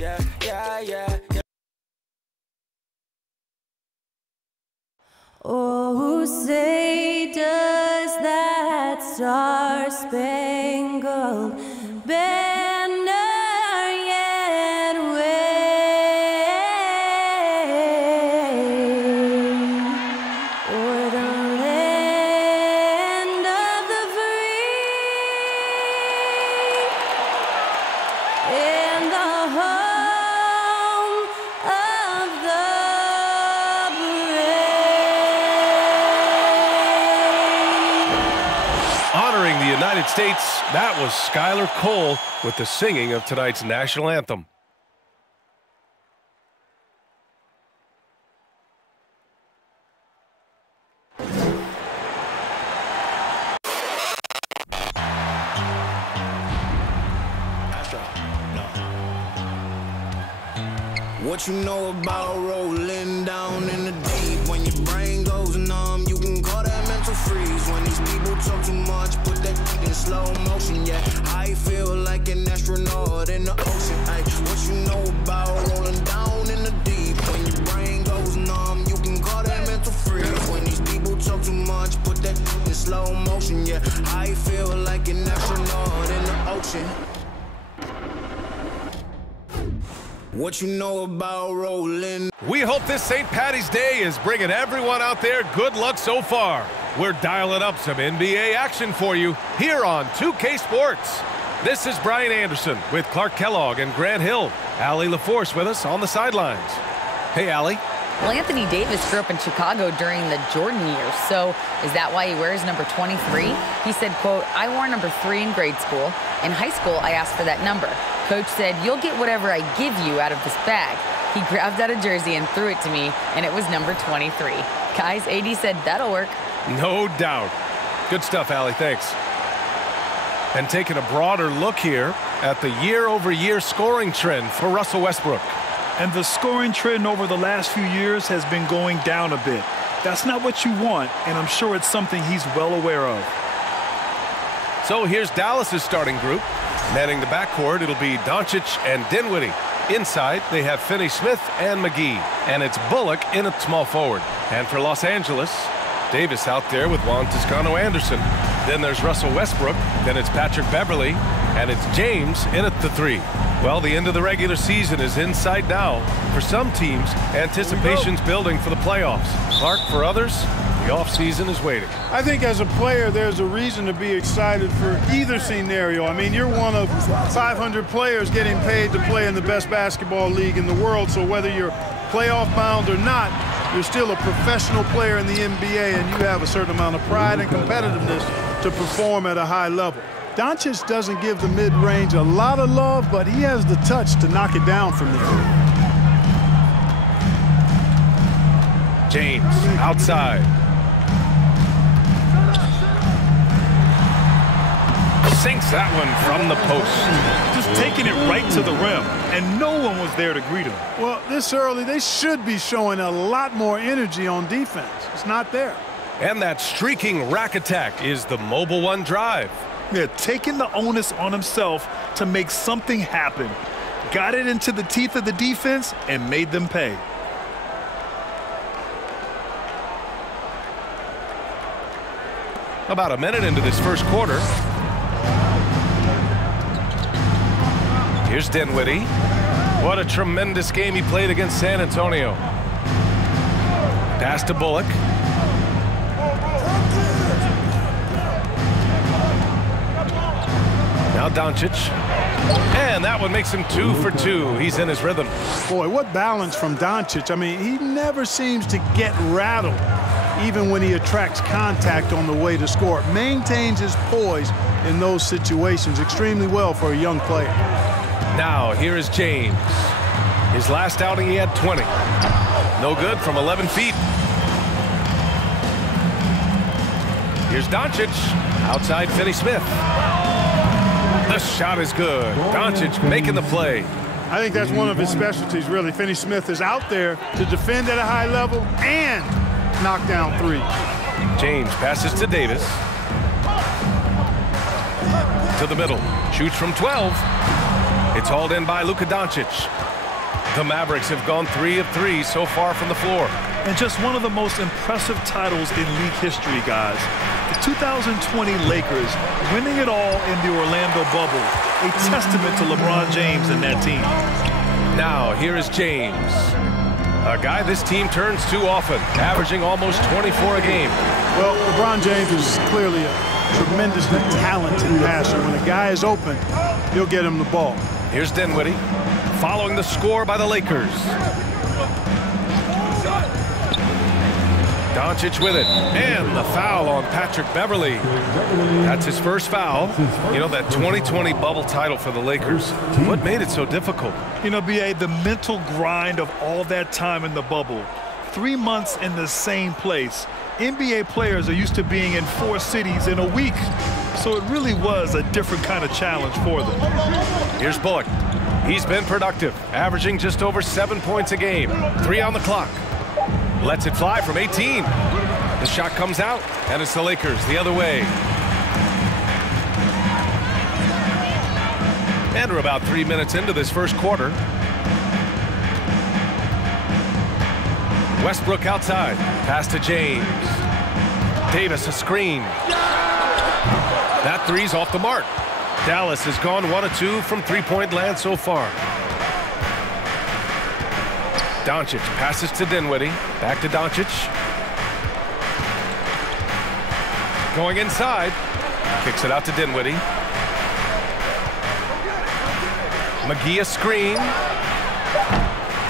Yeah, yeah, yeah, yeah. Oh, say does that star-spangled banner yet wave o'er the land of the free and the home of the Honoring the United States, that was Skylar Cole with the singing of tonight's national anthem. What you know about rolling down in the deep? When your brain goes numb, you can call that mental freeze. When these people talk too much, put that in slow motion. Yeah, I feel like an astronaut in the ocean. Ay, what you know about rolling down in the deep? When your brain goes numb, you can call that mental freeze. When these people talk too much, put that in slow motion. Yeah, I feel like an astronaut in the ocean. What you know about rolling? We hope this St. Paddy's Day is bringing everyone out there good luck so far. We're dialing up some NBA action for you here on 2K Sports. This is Brian Anderson with Clark Kellogg and Grant Hill. Allie LaForce with us on the sidelines. Hey, Allie. Well, Anthony Davis grew up in Chicago during the Jordan years, so is that why he wears number 23? He said, quote, I wore number 3 in grade school. In high school, I asked for that number. Coach said, you'll get whatever I give you out of this bag. He grabbed out a jersey and threw it to me, and it was number 23. Guys, AD said, that'll work. No doubt. Good stuff, Allie. Thanks. And taking a broader look here at the year-over-year scoring trend for Russell Westbrook. And the scoring trend over the last few years has been going down a bit. That's not what you want, and I'm sure it's something he's well aware of. So here's Dallas's starting group. Manning the backcourt, it'll be Doncic and Dinwiddie. Inside, they have Finney-Smith and McGee. And it's Bullock in at small forward. And for Los Angeles, Davis out there with Juan Toscano-Anderson. Then there's Russell Westbrook. Then it's Patrick Beverley. And it's James in at the 3. Well, the end of the regular season is in sight now. For some teams, anticipation's building for the playoffs. Clark, for others, the offseason is waiting. I think as a player, there's a reason to be excited for either scenario. I mean, you're one of 500 players getting paid to play in the best basketball league in the world, so whether you're playoff bound or not, you're still a professional player in the NBA, and you have a certain amount of pride and competitiveness to perform at a high level. Doncic doesn't give the mid-range a lot of love, but he has the touch to knock it down from there. James outside. Sinks that one from the post. Just taking it right to the rim, and no one was there to greet him. Well, this early, they should be showing a lot more energy on defense. It's not there. And that streaking rack attack is the Mobile One drive. Yeah, taking the onus on himself to make something happen. Got it into the teeth of the defense and made them pay. About a minute into this first quarter. Here's Dinwiddie. What a tremendous game he played against San Antonio. Pass to Bullock. Now Doncic. And that one makes him 2 for 2. He's in his rhythm. Boy, what balance from Doncic. I mean, he never seems to get rattled, even when he attracts contact on the way to score. Maintains his poise in those situations extremely well for a young player. Now, here is James. His last outing, he had 20. No good from 11 feet. Here's Doncic. Outside Finney-Smith. The shot is good. Doncic making the play. I think that's one of his specialties, really. Finney-Smith is out there to defend at a high level and knock down 3. James passes to Davis. To the middle. Shoots from 12. It's hauled in by Luka Doncic. The Mavericks have gone 3 of 3 so far from the floor. And just one of the most impressive titles in league history, guys. The 2020 Lakers winning it all in the Orlando bubble. A testament to LeBron James and that team. Now, here is James. A guy this team turns to often, averaging almost 24 a game. Well, LeBron James is clearly a tremendously talented passer. When a guy is open, he'll get him the ball. Here's Dinwiddie, following the score by the Lakers. Doncic with it, and the foul on Patrick Beverley. That's his first foul. You know, that 2020 bubble title for the Lakers, what made it so difficult? You know, B.A., the mental grind of all that time in the bubble. 3 months in the same place. NBA players are used to being in 4 cities in a week, so it really was a different kind of challenge for them. Here's Bullock. He's been productive, averaging just over 7 points a game. 3 on the clock. Lets it fly from 18. The shot comes out, and it's the Lakers the other way. And we're about 3 minutes into this first quarter. Westbrook outside. Pass to James. Davis a screen. That three's off the mark. Dallas has gone 1 of 2 from three-point land so far. Doncic passes to Dinwiddie. Back to Doncic. Going inside. Kicks it out to Dinwiddie. McGee a screen.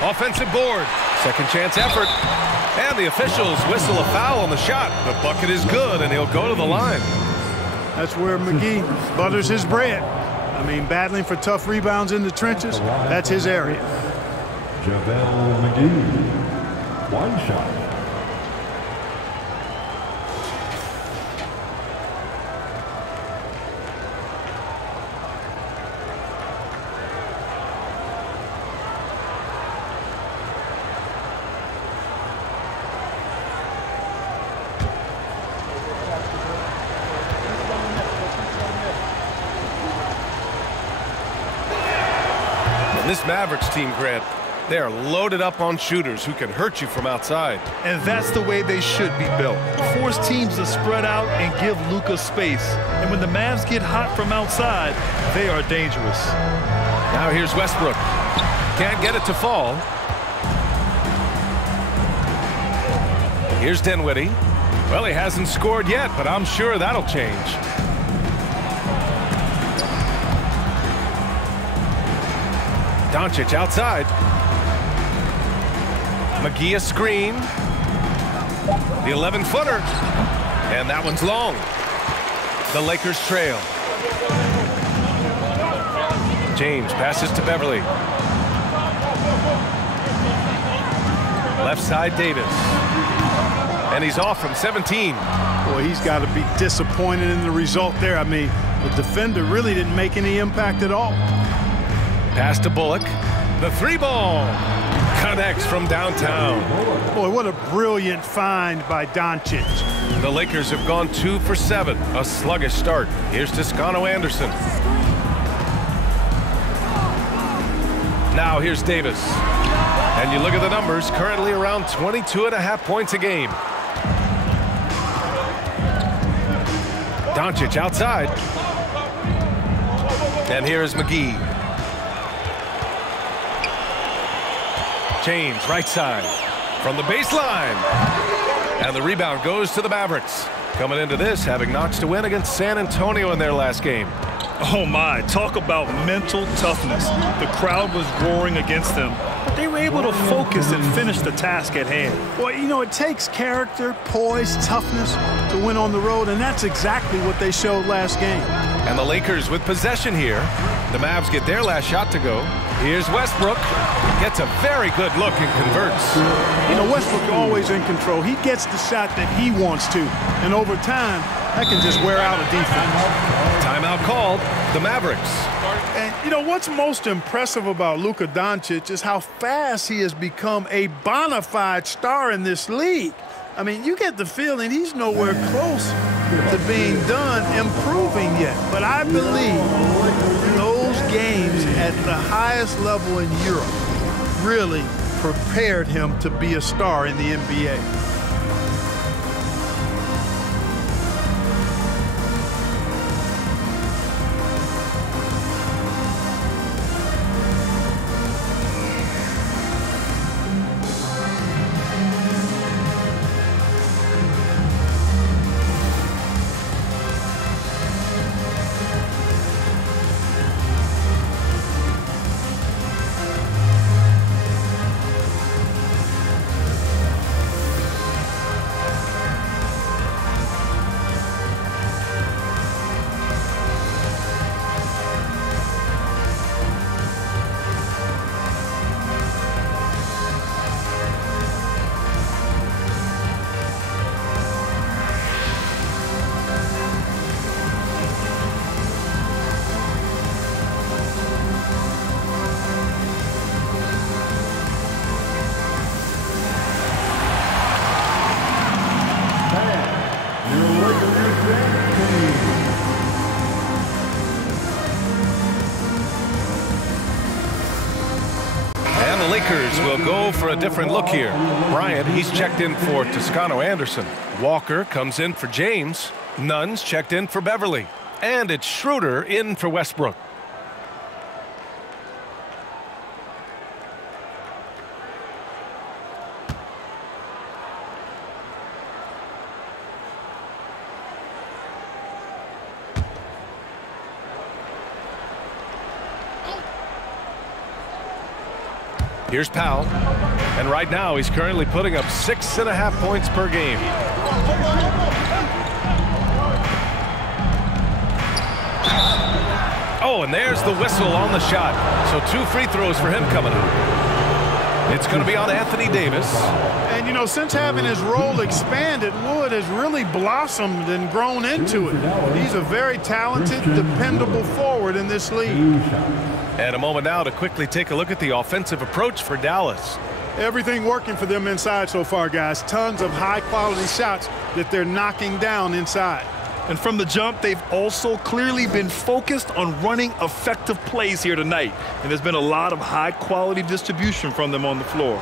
Offensive board. Second chance effort. And the officials whistle a foul on the shot. The bucket is good, and he'll go to the line. That's where McGee butters his bread. I mean, battling for tough rebounds in the trenches, that's his area. JaVale McGee, 1 shot. This Mavericks team, Grant, they are loaded up on shooters who can hurt you from outside. And that's the way they should be built. Force teams to spread out and give Luka space. And when the Mavs get hot from outside, they are dangerous. Now here's Westbrook. Can't get it to fall. Here's Dinwiddie. Well, he hasn't scored yet, but I'm sure that'll change. Doncic outside. McGee a screen. The 11-footer. And that one's long. The Lakers trail. James passes to Beverly. Left side, Davis. And he's off from 17. Boy, he's got to be disappointed in the result there. I mean, the defender really didn't make any impact at all. Pass to Bullock. The 3-ball connects from downtown. Boy, what a brilliant find by Doncic. The Lakers have gone 2 for 7. A sluggish start. Here's Toscano Anderson. Now here's Davis. And you look at the numbers, currently around 22.5 points a game. Doncic outside. And here is McGee. James, right side, from the baseline. And the rebound goes to the Mavericks. Coming into this, having notched a win against San Antonio in their last game. Oh my, talk about mental toughness. The crowd was roaring against them, but they were able to focus and finish the task at hand. Well, you know, it takes character, poise, toughness to win on the road, and that's exactly what they showed last game. And the Lakers with possession here. The Mavs get their last shot to go. Here's Westbrook. Gets a very good look and converts. You know, Westbrook always in control. He gets the shot that he wants to. And over time, that can just wear out a defense. Timeout called. The Mavericks. And, you know, what's most impressive about Luka Doncic is how fast he has become a bona fide star in this league. I mean, you get the feeling he's nowhere close to being done improving yet. But I believe those games at the highest level in Europe really prepared him to be a star in the NBA. And the Lakers will go for a different look here. Bryant, he's checked in for Toscano Anderson. Walker comes in for James. Nunn's checked in for Beverly. And it's Schroeder in for Westbrook. Here's Powell, and right now he's currently putting up 6.5 points per game. Oh, and there's the whistle on the shot. So 2 free throws for him coming up. It's going to be on Anthony Davis. And, you know, since having his role expanded, Wood has really blossomed and grown into it. He's a very talented, dependable forward in this league. And a moment now to quickly take a look at the offensive approach for Dallas. Everything working for them inside so far, guys. Tons of high-quality shots that they're knocking down inside. And from the jump, they've also clearly been focused on running effective plays here tonight. And there's been a lot of high-quality distribution from them on the floor.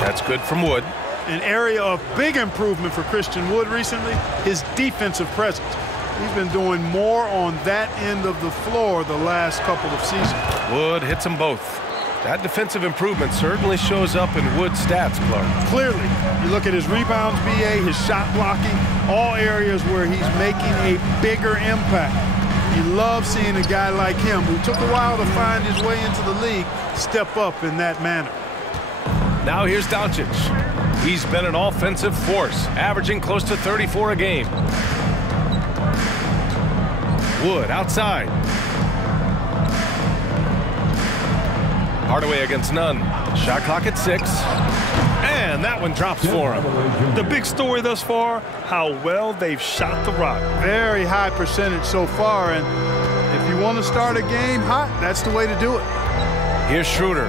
That's good from Wood. An area of big improvement for Christian Wood recently, his defensive presence. He's been doing more on that end of the floor the last couple of seasons. Wood hits them both. That defensive improvement certainly shows up in Wood's stats, Clark. Clearly, you look at his rebounds, BA, his shot blocking, all areas where he's making a bigger impact. You love seeing a guy like him who took a while to find his way into the league step up in that manner. Now here's Doncic. He's been an offensive force, averaging close to 34 a game. Wood outside. Hardaway against Nunn. Shot clock at 6. And that one drops for him. The big story thus far, how well they've shot the rock. Very high percentage so far, and if you want to start a game hot, that's the way to do it. Here's Schroeder.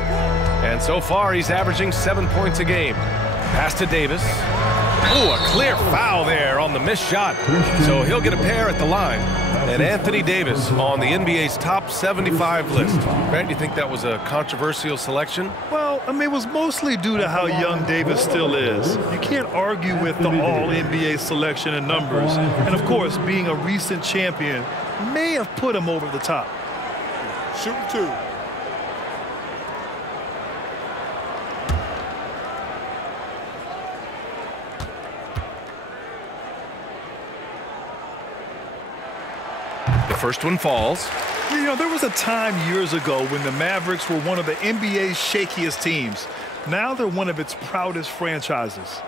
And so far, he's averaging 7 points a game. Pass to Davis. Oh, a clear foul there on the missed shot. So he'll get a pair at the line. And Anthony Davis on the NBA's top 75 list. Grant, you think that was a controversial selection? Well, I mean, it was mostly due to how young Davis still is. You can't argue with the all-NBA selection and numbers. And, of course, being a recent champion may have put him over the top. Shooting 2. The first one falls. You know, there was a time years ago when the Mavericks were one of the NBA's shakiest teams. Now they're one of its proudest franchises.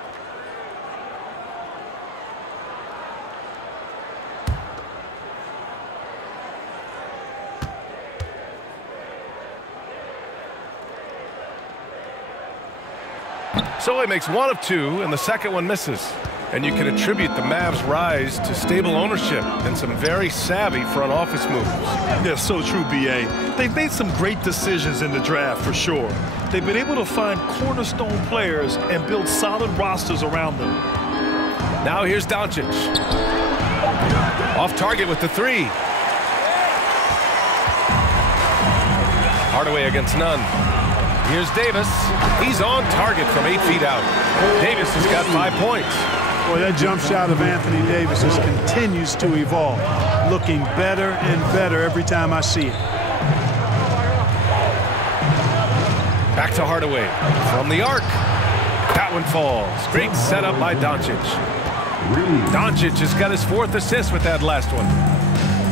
So he makes 1 of 2, and the second one misses. And you can attribute the Mavs' rise to stable ownership and some very savvy front office moves. Yeah, so true, B.A. They've made some great decisions in the draft, for sure. They've been able to find cornerstone players and build solid rosters around them. Now here's Doncic. Off target with the three. Hardaway against Nunn. Here's Davis. He's on target from 8 feet out. Davis has got 5 points. Boy, that jump shot of Anthony Davis just continues to evolve. Looking better and better every time I see it. Back to Hardaway from the arc. That one falls. Great setup by Doncic. Doncic has got his 4th assist with that last one.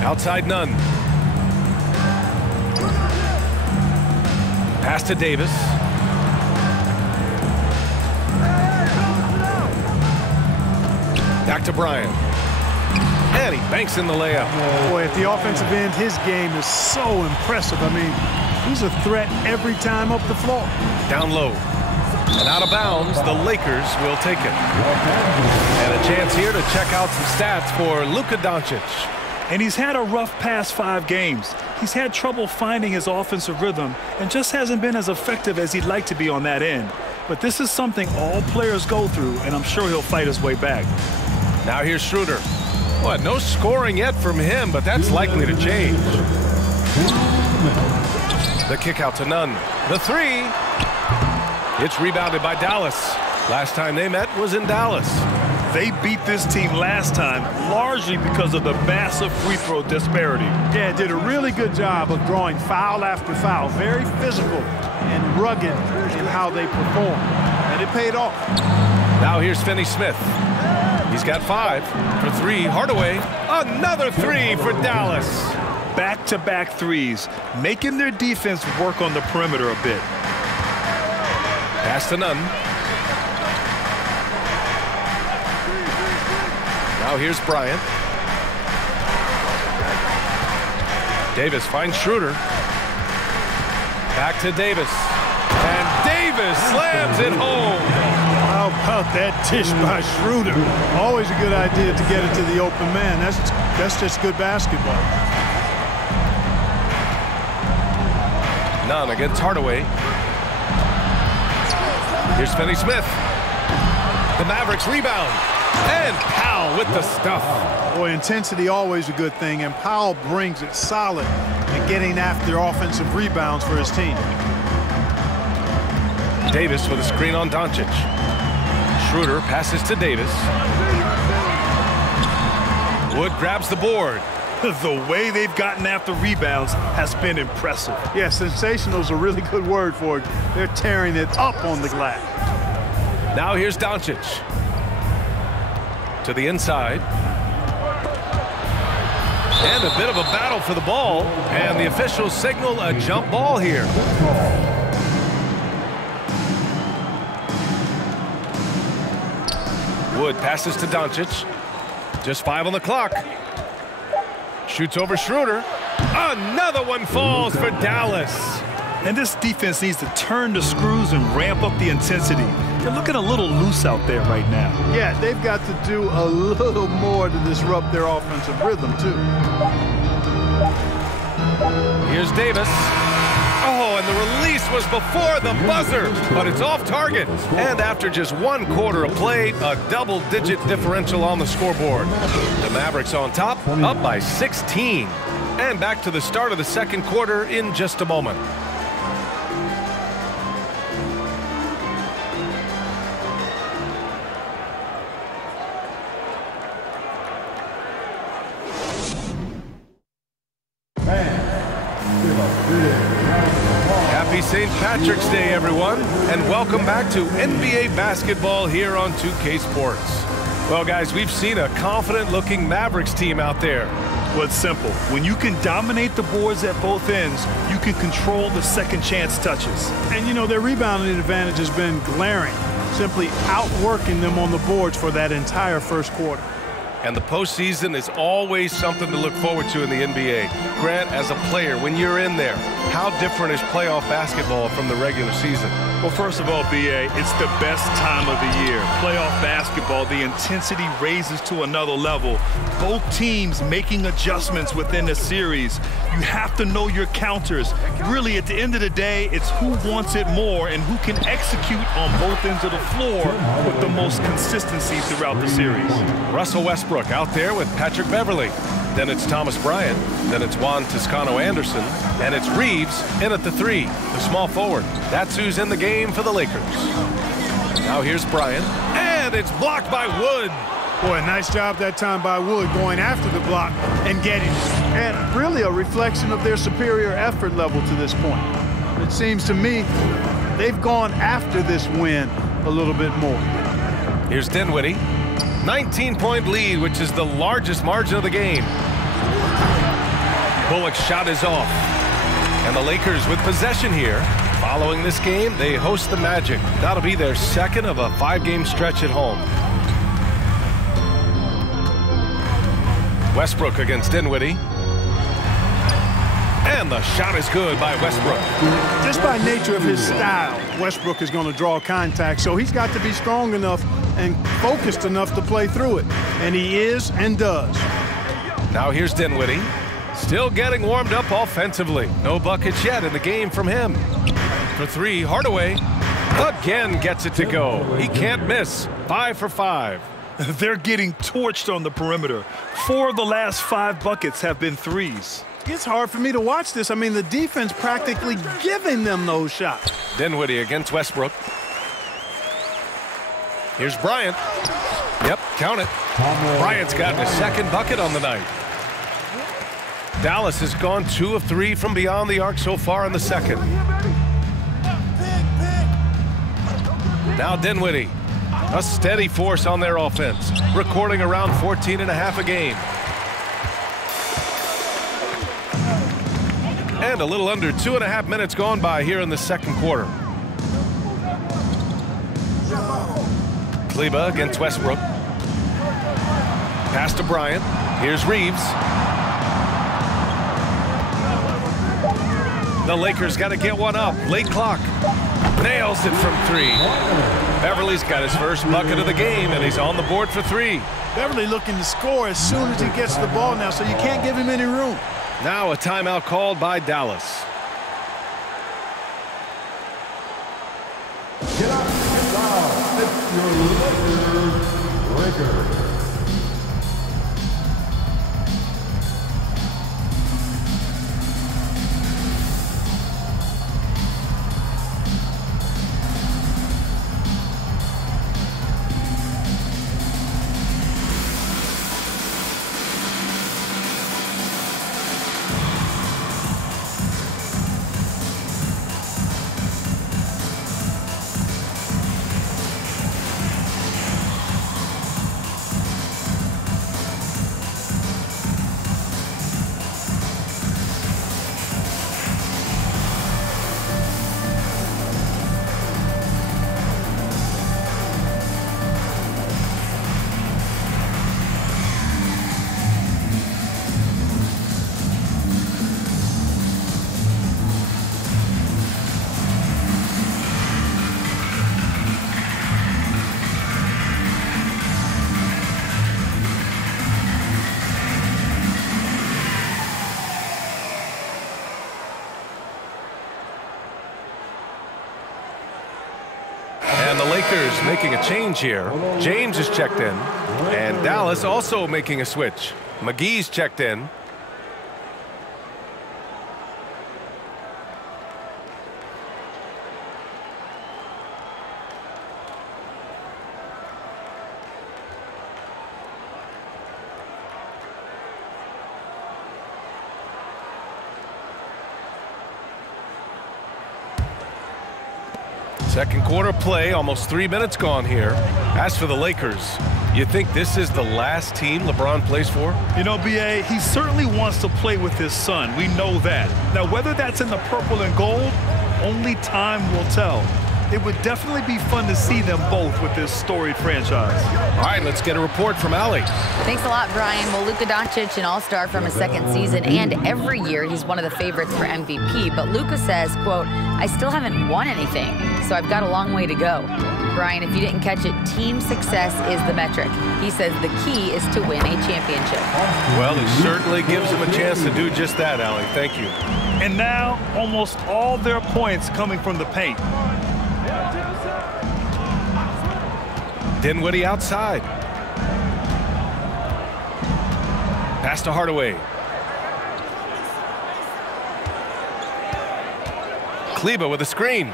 Outside Nunn. Pass to Davis. Back to Bryant. And he banks in the layup. Boy, at the offensive end, his game is so impressive. I mean, he's a threat every time up the floor. Down low. And out of bounds, the Lakers will take it. And a chance here to check out some stats for Luka Doncic. And he's had a rough past 5 games. He's had trouble finding his offensive rhythm and just hasn't been as effective as he'd like to be on that end. But this is something all players go through, and I'm sure he'll fight his way back. Now here's Schroeder. What, no scoring yet from him, but that's likely to change. The kick out to Nunn. The three. It's rebounded by Dallas. Last time they met was in Dallas. They beat this team last time largely because of the massive free throw disparity. Yeah, did a really good job of drawing foul after foul. Very physical and rugged in how they perform. And it paid off. Now here's Finney-Smith. He's got 5 for 3. Hardaway, another 3 for Dallas. Back-to-back threes, making their defense work on the perimeter a bit. Pass to Nunn. Now here's Bryant. Davis finds Schroeder. Back to Davis. And Davis slams it home. How about that dish by Schroeder? Always a good idea to get it to the open man. That's just good basketball. Nunn against Hardaway. Here's Finney-Smith. The Mavericks rebound. And Powell with the stuff. Boy, intensity always a good thing, and Powell brings it solid and getting after offensive rebounds for his team. Davis with a screen on Doncic. Schroeder passes to Davis. Wood grabs the board. The way they've gotten after rebounds has been impressive. Yeah, sensational is a really good word for it. They're tearing it up on the glass. Now here's Doncic. To the inside. And a bit of a battle for the ball. And the officials signal a jump ball here. Wood passes to Doncic. Just 5 on the clock. Shoots over Schroeder. Another one falls for Dallas. And this defense needs to turn the screws and ramp up the intensity. They're looking a little loose out there right now. Yeah, they've got to do a little more to disrupt their offensive rhythm, too. Here's Davis. Oh, and the release was before the buzzer, but it's off target. And after just 1 quarter of play, a double-digit differential on the scoreboard. The Mavericks on top, up by 16. And back to the start of the second quarter in just a moment. Happy St. Patrick's Day, everyone, and welcome back to NBA basketball here on 2K Sports. Well, guys, we've seen a confident-looking Mavericks team out there. Well, it's simple. When you can dominate the boards at both ends, you can control the second chance touches. And, you know, their rebounding advantage has been glaring, simply outworking them on the boards for that entire first quarter. And the postseason is always something to look forward to in the NBA. Grant, as a player, when you're in there, how different is playoff basketball from the regular season? Well, first of all, B.A., it's the best time of the year. Playoff basketball, the intensity raises to another level. Both teams making adjustments within the series. You have to know your counters. Really, at the end of the day, it's who wants it more and who can execute on both ends of the floor with the most consistency throughout the series. Russell Westbrook Westbrook out there with Patrick Beverly. Then it's Thomas Bryant. Then it's Juan Toscano-Anderson. And it's Reeves in at the 3, the small forward. That's who's in the game for the Lakers. Now here's Bryant. And it's blocked by Wood. Boy, nice job that time by Wood going after the block and getting it. And really a reflection of their superior effort level to this point. It seems to me they've gone after this win a little bit more. Here's Dinwiddie. 19-point lead, which is the largest margin of the game. Bullock's shot is off. And the Lakers with possession here. Following this game, they host the Magic. That'll be their second of a 5-game stretch at home. Westbrook against Dinwiddie. And the shot is good by Westbrook. Just by nature of his style, Westbrook is going to draw contact, so he's got to be strong enough and focused enough to play through it. And he is and does. Now here's Dinwiddie. Still getting warmed up offensively. No buckets yet in the game from him. For 3, Hardaway again gets it to go. He can't miss. 5 for 5. They're getting torched on the perimeter. 4 of the last 5 buckets have been threes. It's hard for me to watch this. I mean, the defense practically giving them those shots. Dinwiddie against Westbrook. Here's Bryant. Yep, count it. Bryant's got his second bucket on the night. Dallas has gone 2 of 3 from beyond the arc so far in the second. Now Dinwiddie. A steady force on their offense, recording around 14.5 a game. And a little under 2.5 minutes gone by here in the second quarter. Kleber against Westbrook. Pass to Bryant. Here's Reeves. The Lakers got to get one up. Late clock. Nails it from 3. Beverly's got his first bucket of the game, and he's on the board for 3. Beverly looking to score as soon as he gets the ball now, so you can't give him any room. Now a timeout called by Dallas. Get up, get down. It's your Lakers. And the Lakers making a change here. James is checked in. And Dallas also making a switch. McGee's checked in. Second quarter play, almost 3 minutes gone here. As for the Lakers, you think this is the last team LeBron plays for? You know, B.A., he certainly wants to play with his son. We know that. Now, whether that's in the purple and gold, only time will tell. It would definitely be fun to see them both with this storied franchise. All right, let's get a report from Allie. Thanks a lot, Brian. Well, Luka Doncic, an all-star from his second season, and every year he's one of the favorites for MVP. But Luka says, quote, I still haven't won anything, so I've got a long way to go. Brian, if you didn't catch it, team success is the metric. He says the key is to win a championship. Well, it certainly gives him a chance to do just that, Allie. Thank you. And now, almost all their points coming from the paint. Dinwiddie outside. Pass to Hardaway. Kleba with a screen.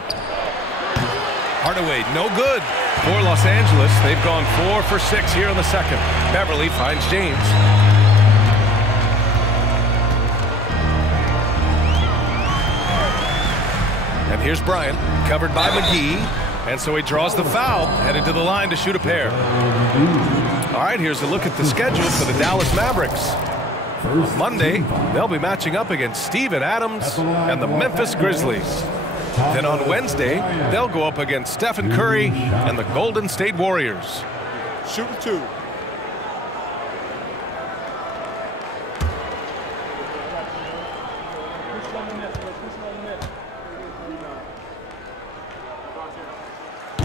Hardaway, no good. For Los Angeles, they've gone 4 for 6 here in the second. Beverly finds James. And here's Bryant, covered by McGee. And so he draws the foul, headed to the line to shoot a pair. All right, here's a look at the schedule for the Dallas Mavericks. Monday, they'll be matching up against Steven Adams and the Memphis Grizzlies. Then on Wednesday, they'll go up against Stephen Curry and the Golden State Warriors. Shooting 2.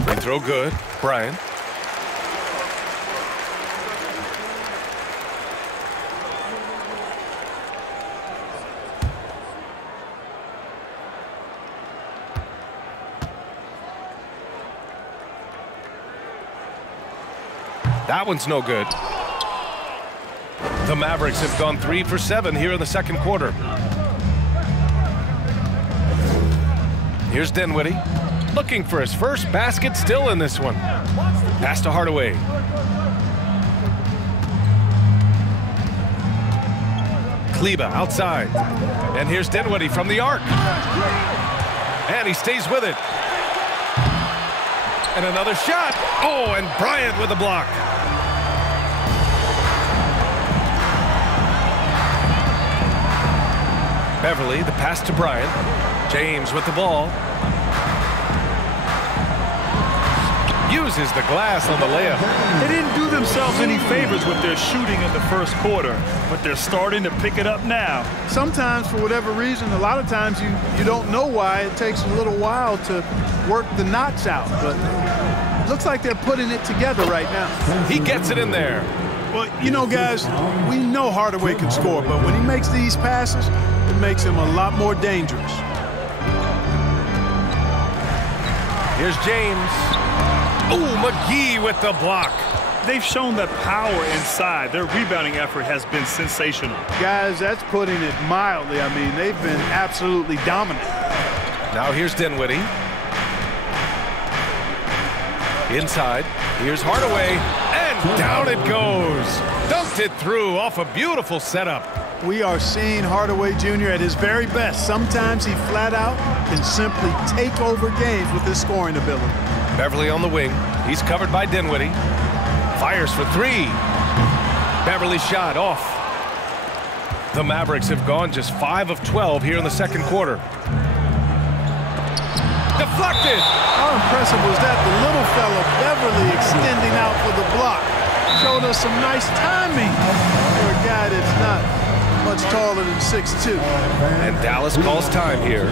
Free throw good. Bryant. That one's no good. The Mavericks have gone 3 for 7 here in the second quarter. Here's Dinwiddie, looking for his first basket still in this one. Pass to Hardaway. Kleba outside. And here's Dinwiddie from the arc. And he stays with it. And another shot. Oh, and Bryant with the block. Beverly, the pass to Bryant. James with the ball. Uses the glass on the layup. They didn't do themselves any favors with their shooting in the first quarter, but they're starting to pick it up now. Sometimes, for whatever reason, a lot of times you don't know why. It takes a little while to work the knots out, but it looks like they're putting it together right now. He gets it in there. Well, you know, guys, we know Hardaway can score, but when he makes these passes, it makes him a lot more dangerous. Here's James. Oh, McGee with the block. They've shown that power inside. Their rebounding effort has been sensational. Guys, that's putting it mildly. I mean, they've been absolutely dominant. Now here's Dinwiddie. Inside. Here's Hardaway. And down it goes. Dunked it through off a beautiful setup. We are seeing Hardaway Jr. at his very best. Sometimes he flat out can simply take over games with his scoring ability. Beverly on the wing. He's covered by Dinwiddie. Fires for 3. Beverly shot off. The Mavericks have gone just 5 of 12 here in the second quarter. Deflected. How impressive was that? The little fella, Beverly, extending out for the block. Showed us some nice timing for a guy that's not much taller than 6'2". And Dallas calls time here.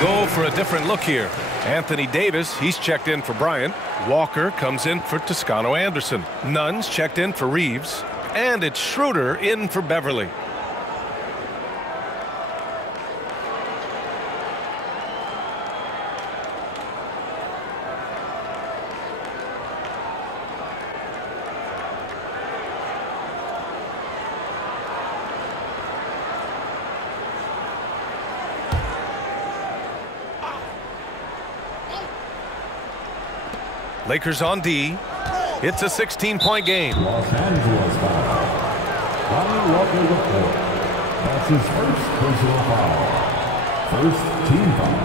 Go for a different look here. Anthony Davis, he's checked in for Bryant. Walker comes in for Toscano Anderson. Nunn's checked in for Reeves. And it's Schroeder in for Beverly. Lakers on D. It's a 16-point game. Los Angeles foul. Lonnie Walker IV. That's his first personal foul. First team foul.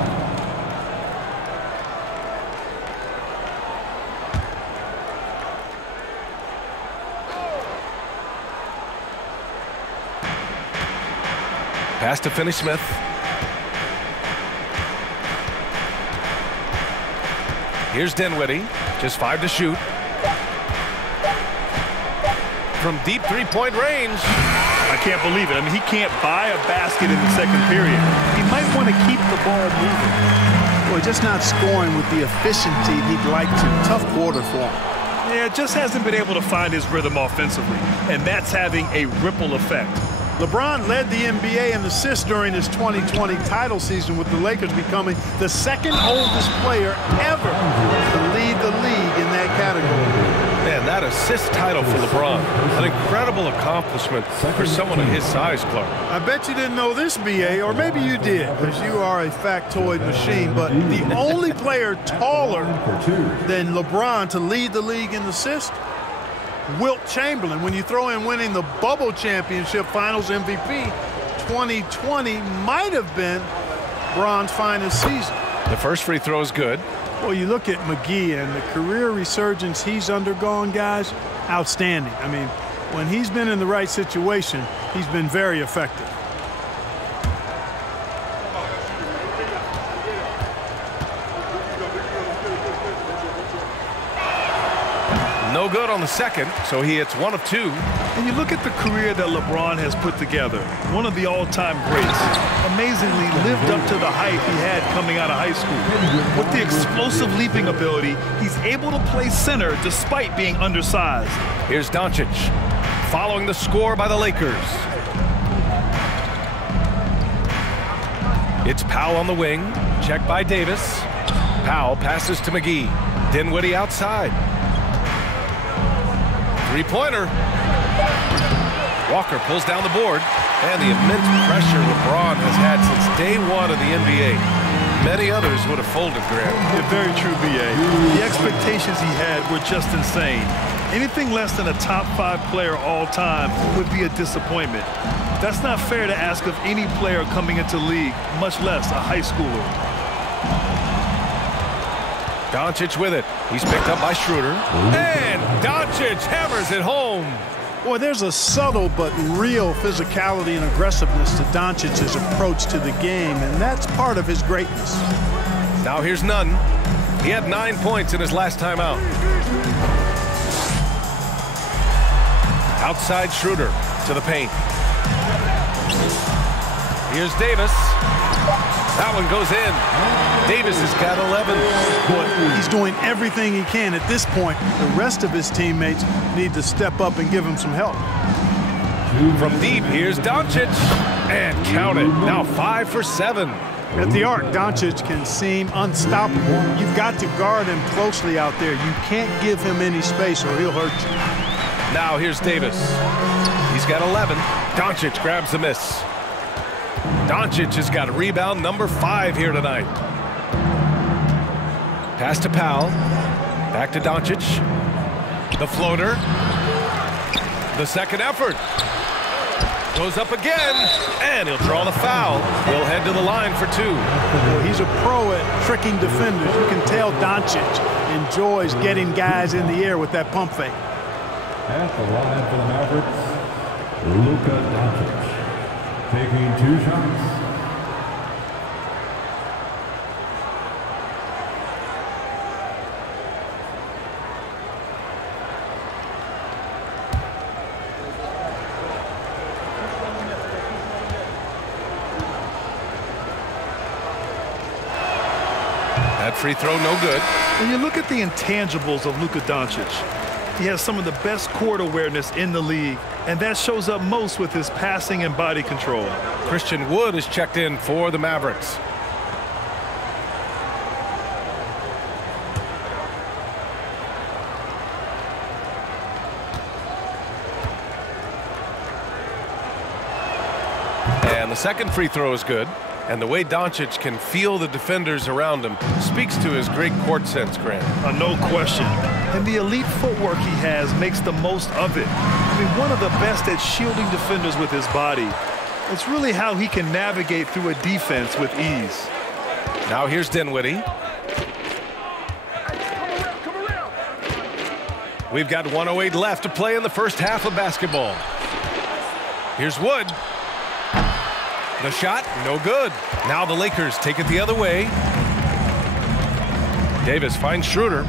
Pass to Finney-Smith. Here's Dinwiddie. Just 5 to shoot. From deep three-point range. I can't believe it. I mean, he can't buy a basket in the second period. He might want to keep the ball moving. Well, just not scoring with the efficiency he'd like to. Tough quarter for him. Yeah, just hasn't been able to find his rhythm offensively, and that's having a ripple effect. LeBron led the NBA in assists during his 2020 title season, with the Lakers becoming the second oldest player ever to lead the league in that category. Man, that assist title for LeBron. An incredible accomplishment for someone of his size, Clark. I bet you didn't know this, BA, or maybe you did, because you are a factoid machine, but the only player taller than LeBron to lead the league in assists, Wilt Chamberlain. When you throw in winning the Bubble Championship Finals MVP, 2020 might have been Bron's finest season. The first free throw is good. Well, you look at McGee and the career resurgence he's undergone, guys, outstanding. I mean, when he's been in the right situation, he's been very effective. No good on the second, so he hits 1 of 2. And you look at the career that LeBron has put together, one of the all-time greats. Amazingly lived up to the hype he had coming out of high school. With the explosive leaping ability, he's able to play center despite being undersized. Here's Doncic, following the score by the Lakers. It's Powell on the wing, checked by Davis. Powell passes to McGee. Dinwiddie outside. Three-pointer. Walker pulls down the board, and the immense pressure LeBron has had since day one of the NBA. Many others would have folded, Graham. Yeah, very true, B.A. The expectations he had were just insane. Anything less than a top 5 player all time would be a disappointment. That's not fair to ask of any player coming into the league, much less a high schooler. Doncic with it. He's picked up by Schroeder. And Doncic hammers it home. Boy, there's a subtle but real physicality and aggressiveness to Doncic's approach to the game, and that's part of his greatness. Now here's Nunn. He had 9 points in his last time out. Outside Schroeder to the paint. Here's Davis. That one goes in. Davis has got 11. Boy, he's doing everything he can at this point. The rest of his teammates need to step up and give him some help. From deep, here's Doncic. And count it. Now 5 for 7. At the arc, Doncic can seem unstoppable. You've got to guard him closely out there. You can't give him any space or he'll hurt you. Now here's Davis. He's got 11. Doncic grabs the miss. Doncic has got rebound number 5 here tonight. Pass to Powell. Back to Doncic. The floater. The second effort. Goes up again, and he'll draw the foul. He'll head to the line for 2. Well, he's a pro at tricking defenders. You can tell Doncic enjoys getting guys in the air with that pump fake. At the line for the Mavericks, Luka Doncic. Taking 2 shots. That free throw no good. When you look at the intangibles of Luka Doncic, he has some of the best court awareness in the league, and that shows up most with his passing and body control. Christian Wood is checked in for the Mavericks. And the second free throw is good. And the way Doncic can feel the defenders around him speaks to his great court sense, Grant. No question. And the elite footwork he has makes the most of it. I mean, one of the best at shielding defenders with his body. It's really how he can navigate through a defense with ease. Now here's Dinwiddie. We've got 1:08 left to play in the first half of basketball. Here's Wood. The shot, no good. Now the Lakers take it the other way. Davis finds Schroeder.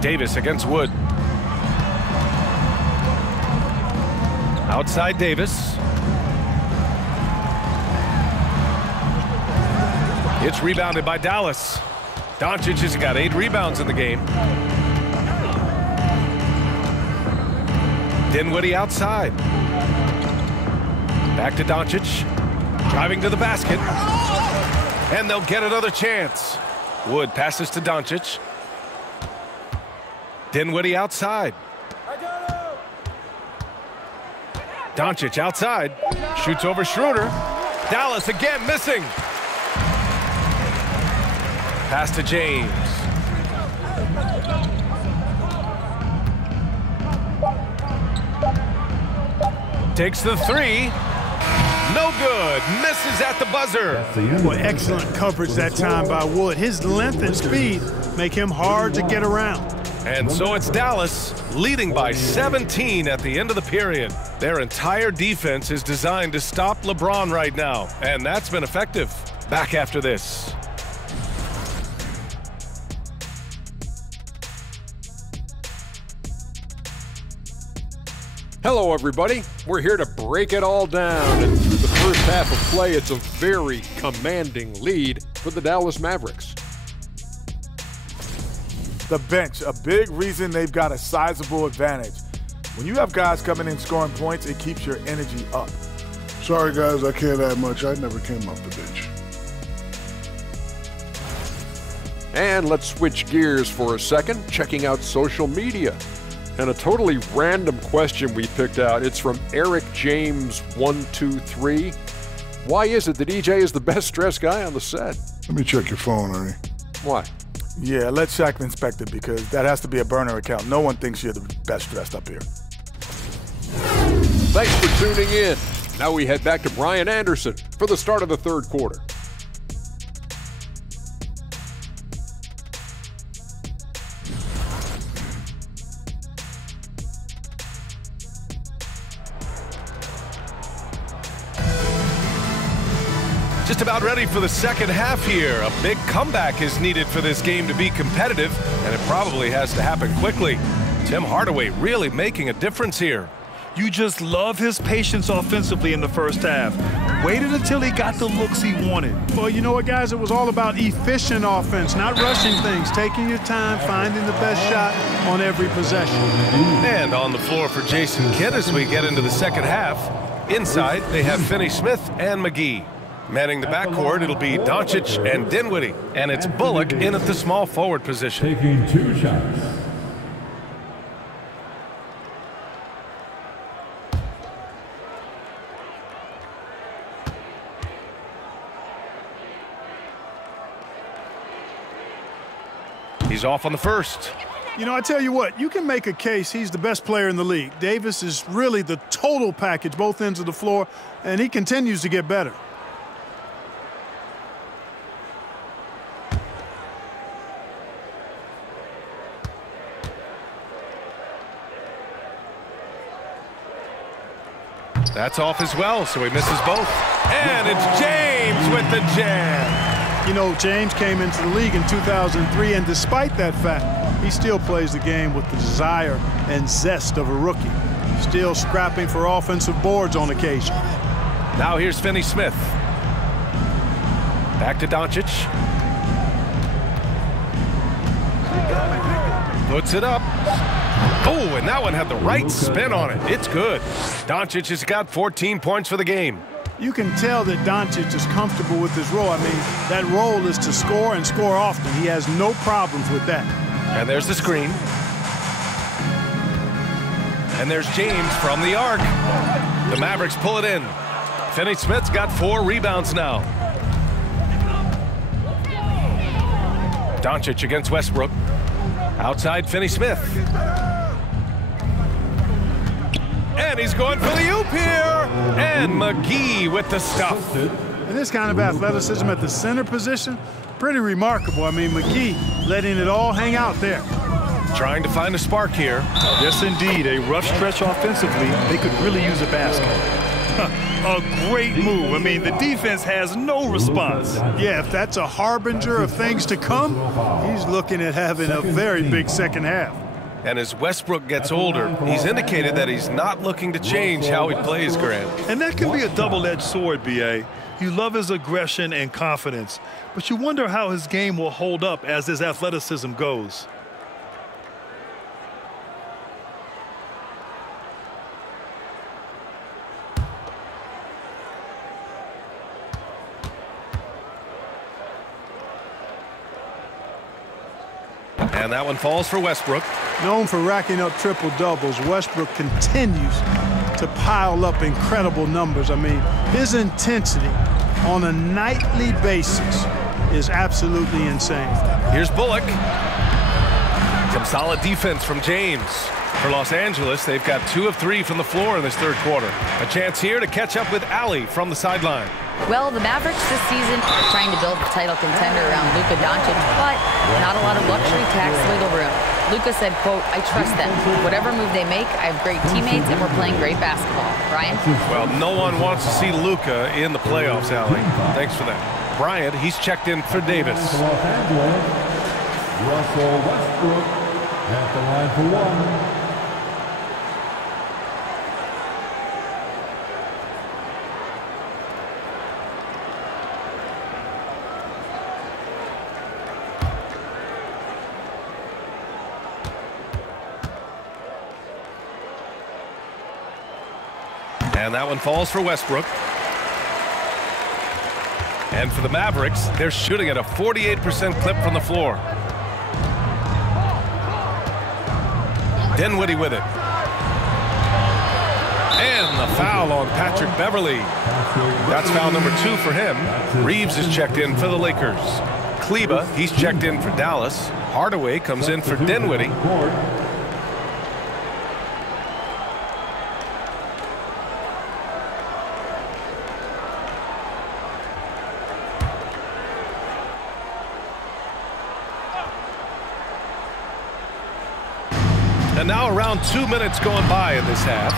Davis against Wood. Outside Davis. It's rebounded by Dallas. Doncic has got 8 rebounds in the game. Dinwiddie outside. Back to Doncic. Driving to the basket. And they'll get another chance. Wood passes to Doncic. Dinwiddie outside. Doncic outside. Shoots over Schroeder. Dallas again missing. Pass to James. Takes the three. No good. Misses at the buzzer. Well, excellent coverage that time by Wood. His length and speed make him hard to get around. And so it's Dallas leading by 17 at the end of the period. Their entire defense is designed to stop LeBron right now, and that's been effective. Back after this. Hello, everybody. We're here to break it all down. And through the first half of play, it's a very commanding lead for the Dallas Mavericks. The bench, a big reason they've got a sizable advantage. When you have guys coming in scoring points, it keeps your energy up. Sorry, guys, I can't add much. I never came off the bench. And let's switch gears for a second, checking out social media. And a totally random question we picked out. It's from Eric James 123. Why is it that EJ is the best dressed guy on the set? Let me check your phone, Ernie. Why? Yeah, let Shaq inspect it because that has to be a burner account. No one thinks you're the best dressed up here. Thanks for tuning in. Now we head back to Brian Anderson for the start of the third quarter. Just about ready for the second half here. A big comeback is needed for this game to be competitive, and it probably has to happen quickly. Tim Hardaway really making a difference here. You just love his patience offensively in the first half. Waited until he got the looks he wanted. Well, you know what, guys? It was all about efficient offense, not rushing things, taking your time, finding the best shot on every possession. And on the floor for Jason Kidd as we get into the second half. Inside, they have Finney-Smith and McGee. Manning the backcourt, it'll be Doncic and Dinwiddie. And it's Bullock in at the small forward position. Taking 2 shots. He's off on the first. You know, I tell you what, you can make a case he's the best player in the league. Davis is really the total package, both ends of the floor, and he continues to get better. That's off as well, so he misses both. And it's James with the jam. You know, James came into the league in 2003, and despite that fact, he still plays the game with the desire and zest of a rookie. Still scrapping for offensive boards on occasion. Now here's Finney-Smith. Back to Doncic. Puts it up. Oh, and that one had the right spin on it. It's good. Doncic has got 14 points for the game. You can tell that Doncic is comfortable with his role. I mean, that role is to score and score often. He has no problems with that. And there's the screen. And there's James from the arc. The Mavericks pull it in. Finney-Smith's got 4 rebounds now. Doncic against Westbrook. Outside Finney-Smith. And he's going for the oop here. And McGee with the stuff. And this kind of athleticism at the center position, pretty remarkable. I mean, McGee letting it all hang out there. Trying to find a spark here. Yes, indeed. A rough stretch offensively. They could really use a basket. A great move. I mean, the defense has no response. Yeah, if that's a harbinger of things to come, he's looking at having a very big second half. And as Westbrook gets older, he's indicated that he's not looking to change how he plays, Grant. And that can be a double-edged sword, B.A. You love his aggression and confidence, but you wonder how his game will hold up as his athleticism goes. And that one falls for Westbrook. Known for racking up triple-doubles, Westbrook continues to pile up incredible numbers. I mean, his intensity on a nightly basis is absolutely insane. Here's Bullock. Some solid defense from James. For Los Angeles, they've got 2 of 3 from the floor in this third quarter. A chance here to catch up with Ali from the sideline. Well, the Mavericks this season are trying to build a title contender around Luka Doncic, but not a lot of luxury tax wiggle room. Luka said, quote, "I trust them. Whatever move they make, I have great teammates and we're playing great basketball." Brian? Well, no one wants to see Luka in the playoffs, Ali. Thanks for that. Bryant, he's checked in for Davis. Los Angeles, Russell Westbrook at the line for 1. And that one falls for Westbrook. And for the Mavericks, they're shooting at a 48% clip from the floor. Dinwiddie with it. And the foul on Patrick Beverley. That's foul number 2 for him. Reeves is checked in for the Lakers. Kleba, he's checked in for Dallas. Hardaway comes in for Dinwiddie. And now around 2 minutes going by in this half.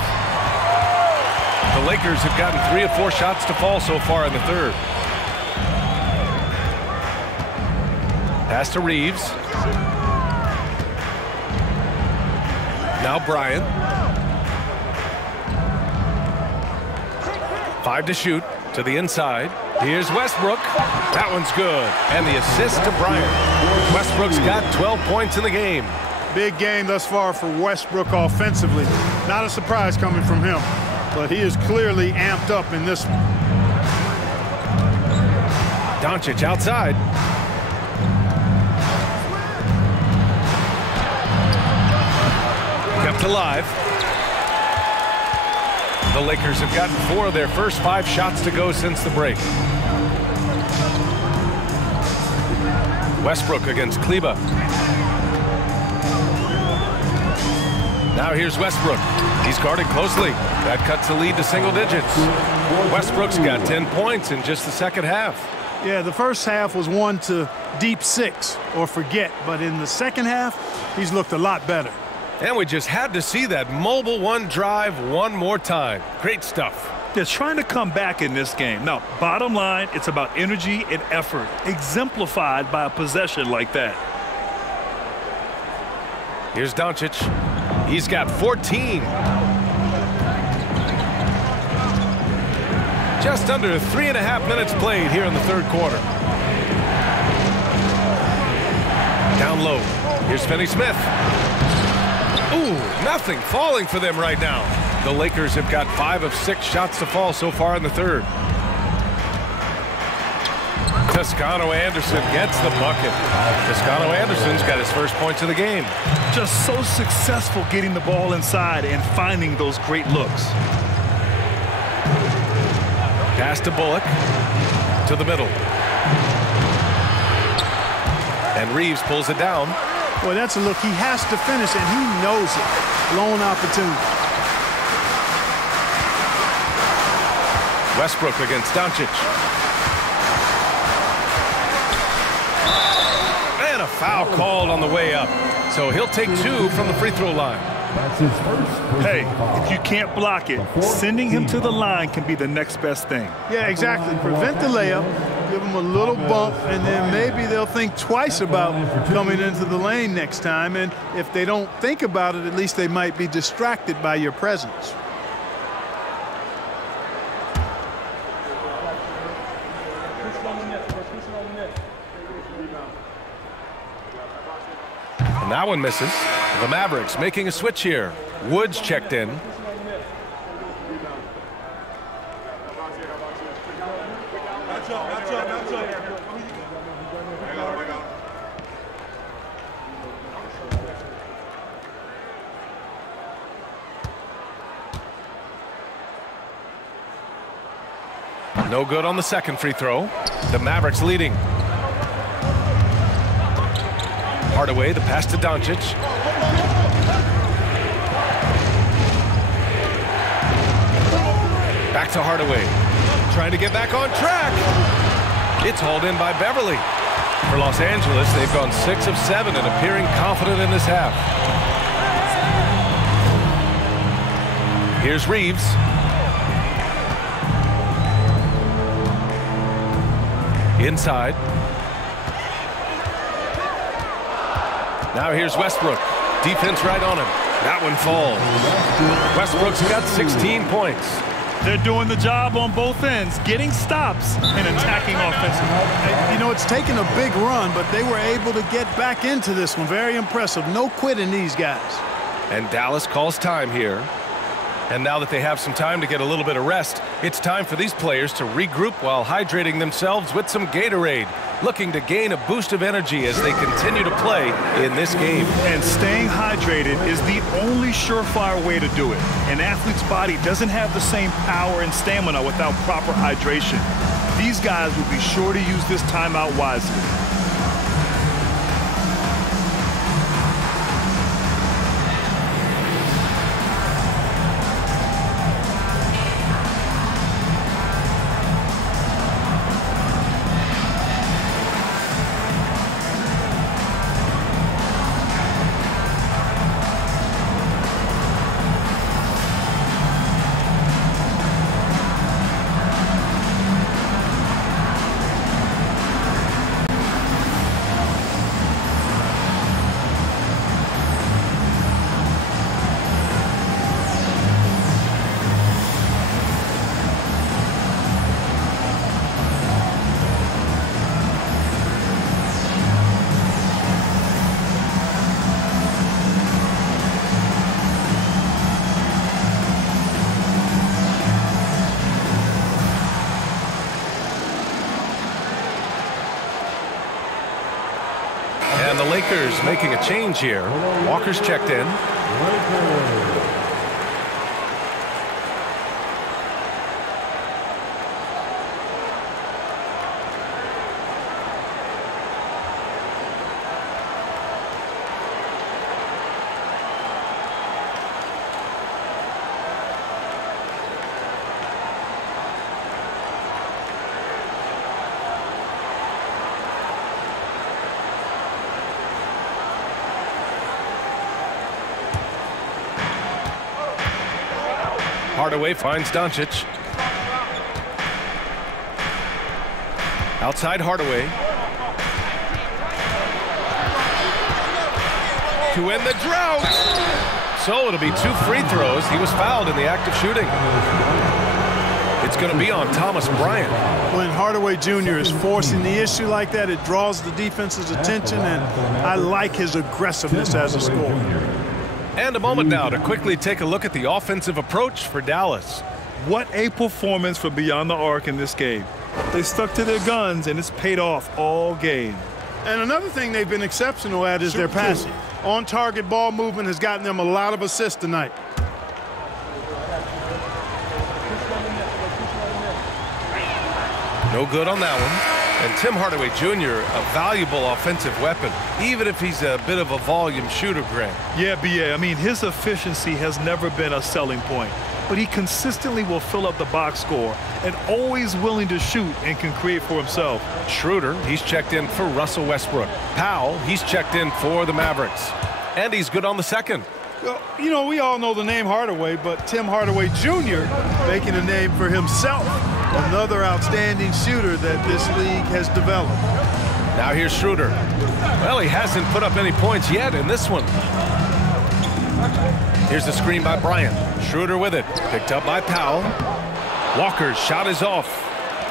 The Lakers have gotten 3 of 4 shots to fall so far in the third. Pass to Reeves. Now Bryant. 5 to shoot to the inside. Here's Westbrook. That one's good. And the assist to Bryant. Westbrook's got 12 points in the game. Big game thus far for Westbrook offensively. Not a surprise coming from him, but he is clearly amped up in this one. Doncic outside. Kept alive. The Lakers have gotten 4 of their first 5 shots to go since the break. Westbrook against Kleba. Now here's Westbrook. He's guarded closely. That cuts the lead to single digits. Westbrook's got 10 points in just the second half. Yeah, the first half was one to deep 6 or forget, but in the second half, he's looked a lot better. And we just had to see that mobile one drive one more time. Great stuff. They're trying to come back in this game. Now, bottom line, it's about energy and effort, exemplified by a possession like that. Here's Doncic. He's got 14. Just under 3.5 minutes played here in the third quarter. Down low. Here's Finney-Smith. Ooh, nothing falling for them right now. The Lakers have got 5 of 6 shots to fall so far in the third. Toscano-Anderson gets the bucket. Toscano-Anderson's got his first points of the game. Just so successful getting the ball inside and finding those great looks. Pass to Bullock. To the middle. And Reeves pulls it down. Boy, that's a look he has to finish, and he knows it. Lone opportunity. Westbrook against Doncic. And a foul called on the way up. So he'll take 2 from the free throw line. That's his first. Hey, if you can't block it, sending him to the line can be the next best thing. Yeah, exactly. Prevent the layup, give them a little bump, and then maybe they'll think twice about coming into the lane next time. And if they don't think about it, at least they might be distracted by your presence. And that one misses. The Mavericks making a switch here. Woods checked in. No good on the second free throw. The Mavericks leading. Hardaway, the pass to Doncic. Back to Hardaway. Trying to get back on track. It's hauled in by Beverly. For Los Angeles, they've gone 6 of 7 and appearing confident in this half. Here's Reeves. Inside. Now here's Westbrook. Defense right on him. That one falls. Westbrook's got 16 points. They're doing the job on both ends, getting stops and attacking offensively. You know, it's taken a big run, but they were able to get back into this one. Very impressive. No quitting these guys. And Dallas calls time here. And now that they have some time to get a little bit of rest, it's time for these players to regroup while hydrating themselves with some Gatorade, looking to gain a boost of energy as they continue to play in this game. And staying hydrated is the only surefire way to do it. An athlete's body doesn't have the same power and stamina without proper hydration. These guys will be sure to use this timeout wisely. And the Lakers making a change here. Walker's checked in. Hardaway finds Doncic. Outside Hardaway. To end the drought. So it'll be 2 free throws. He was fouled in the act of shooting. It's going to be on Thomas Bryant. When Hardaway Jr. is forcing the issue like that, it draws the defense's attention, and I like his aggressiveness as a scorer. And a moment now to quickly take a look at the offensive approach for Dallas. What a performance from beyond the arc in this game. They stuck to their guns, and it's paid off all game. And another thing they've been exceptional at is their passing. On-target ball movement has gotten them a lot of assists tonight. No good on that one. And Tim Hardaway Jr., a valuable offensive weapon, even if he's a bit of a volume shooter, Grant. Yeah, B.A. I mean, his efficiency has never been a selling point, but he consistently will fill up the box score and always willing to shoot and can create for himself. Schroeder, he's checked in for Russell Westbrook. Powell, he's checked in for the Mavericks. And he's good on the second. Well, you know, we all know the name Hardaway, but Tim Hardaway Jr. making a name for himself. Another outstanding shooter that this league has developed. Now here's Schroeder. Well, he hasn't put up any points yet in this one. Here's the screen by Bryant. Schroeder with it. Picked up by Powell. Walker's shot is off.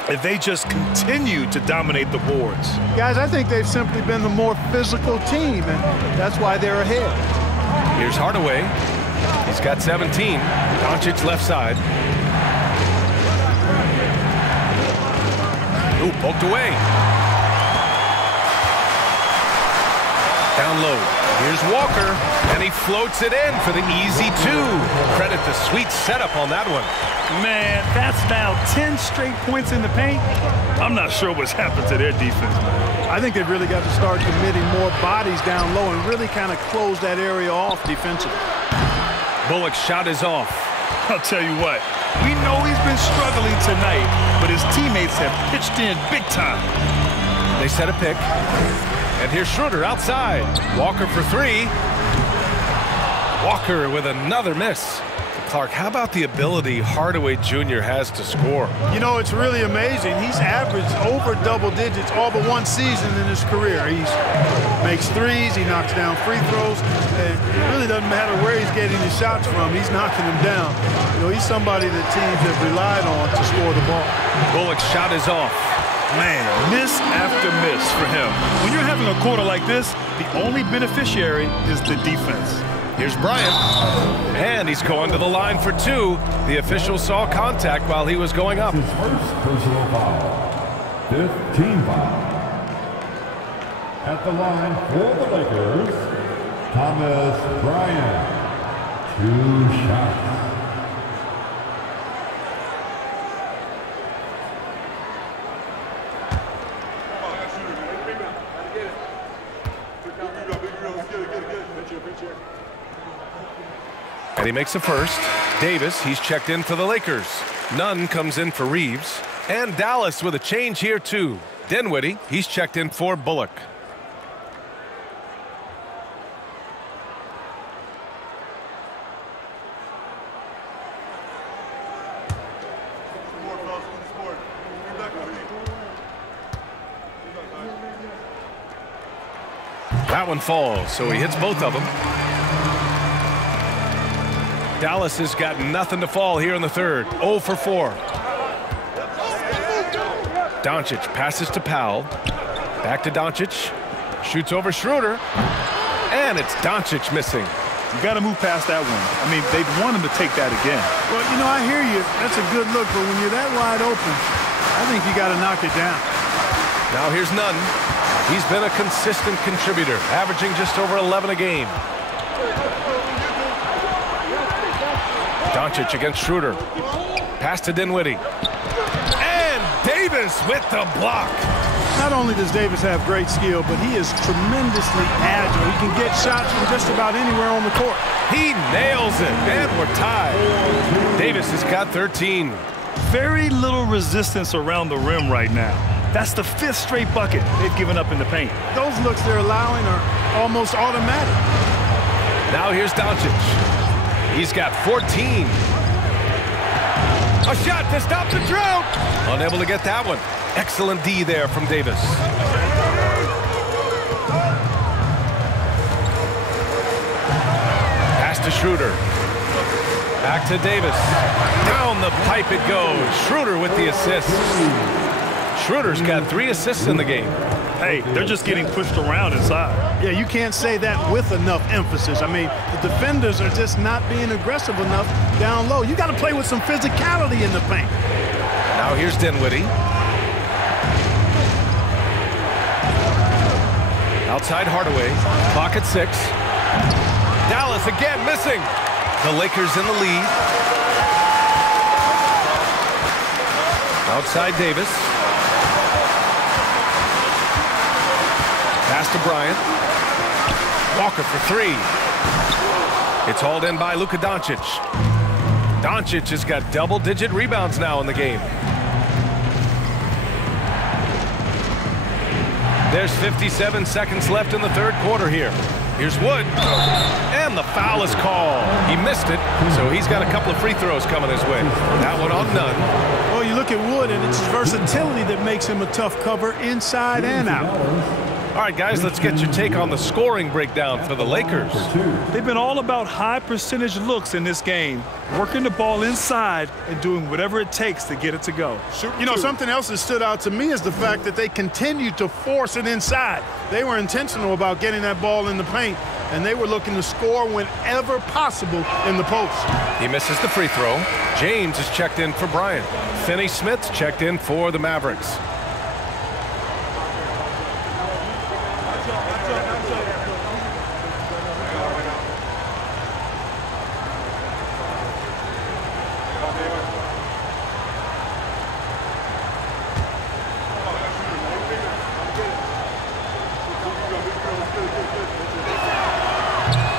And they just continue to dominate the boards. Guys, I think they've simply been the more physical team, and that's why they're ahead. Here's Hardaway. He's got 17. Doncic left side. Ooh, poked away. Down low. Here's Walker, and he floats it in for the easy two. Credit the sweet setup on that one. Man, that's now 10 straight points in the paint. I'm not sure what's happened to their defense. I think they've really got to start committing more bodies down low and really kind of close that area off defensively. Bullock's shot is off. I'll tell you what, we know he's been struggling tonight, but his teammates have pitched in big time. They set a pick. And here's Schroeder outside. Walker for three. Walker with another miss. Clark, how about the ability Hardaway Jr. has to score? You know, it's really amazing. He's averaged over double digits all but one season in his career. He makes threes, he knocks down free throws, and it really doesn't matter where he's getting his shots from. He's knocking them down. You know, he's somebody that teams have relied on to score the ball. Bullock's shot is off. Man, miss after miss for him. When you're having a quarter like this, the only beneficiary is the defense. Here's Bryant, and he's going to the line for two. The official saw contact while he was going up. His first personal foul, 5th team foul. At the line for the Lakers, Thomas Bryant, 2 shots. And he makes a first. Davis, he's checked in for the Lakers. Nunn comes in for Reeves. And Dallas with a change here, too. Dinwiddie, he's checked in for Bullock. That one falls, so he hits both of them. Dallas has got nothing to fall here in the third. 0 for 4. Doncic passes to Powell. Back to Doncic. Shoots over Schroeder. And it's Doncic missing. You got to move past that one. I mean, they'd want him to take that again. Well, you know, I hear you. That's a good look, but when you're that wide open, I think you got to knock it down. Now here's Nunn. He's been a consistent contributor, averaging just over 11 a game. Doncic against Schroeder. Pass to Dinwiddie. And Davis with the block. Not only does Davis have great skill, but he is tremendously agile. He can get shots from just about anywhere on the court. He nails it, and we're tied. Davis has got 13. Very little resistance around the rim right now. That's the 5th straight bucket they've given up in the paint. Those looks they're allowing are almost automatic. Now here's Doncic. He's got 14. A shot to stop the drought. Unable to get that one. Excellent D there from Davis. Pass to Schroeder. Back to Davis. Down the pipe it goes. Schroeder with the assist. Schroeder's got 3 assists in the game. Hey, they're just getting pushed around inside. Yeah, you can't say that with enough emphasis. I mean, the defenders are just not being aggressive enough down low. You got to play with some physicality in the paint. Now here's Dinwiddie. Outside Hardaway, clock at 6. Dallas again missing. The Lakers in the lead. Outside Davis. Pass to Bryant. Walker for 3. It's hauled in by Luka Doncic. Doncic has got double-digit rebounds now in the game. There's 57 seconds left in the third quarter here. Here's Wood. And the foul is called. He missed it, so he's got a couple of free throws coming his way. That one on none. Well, you look at Wood, and it's his versatility that makes him a tough cover inside and out. All right, guys, let's get your take on the scoring breakdown for the Lakers. They've been all about high percentage looks in this game, working the ball inside and doing whatever it takes to get it to go. You know, something else that stood out to me is the fact that they continued to force it inside. They were intentional about getting that ball in the paint, and they were looking to score whenever possible in the post. He misses the free throw. James is checked in for Bryant. Finney-Smith's checked in for the Mavericks.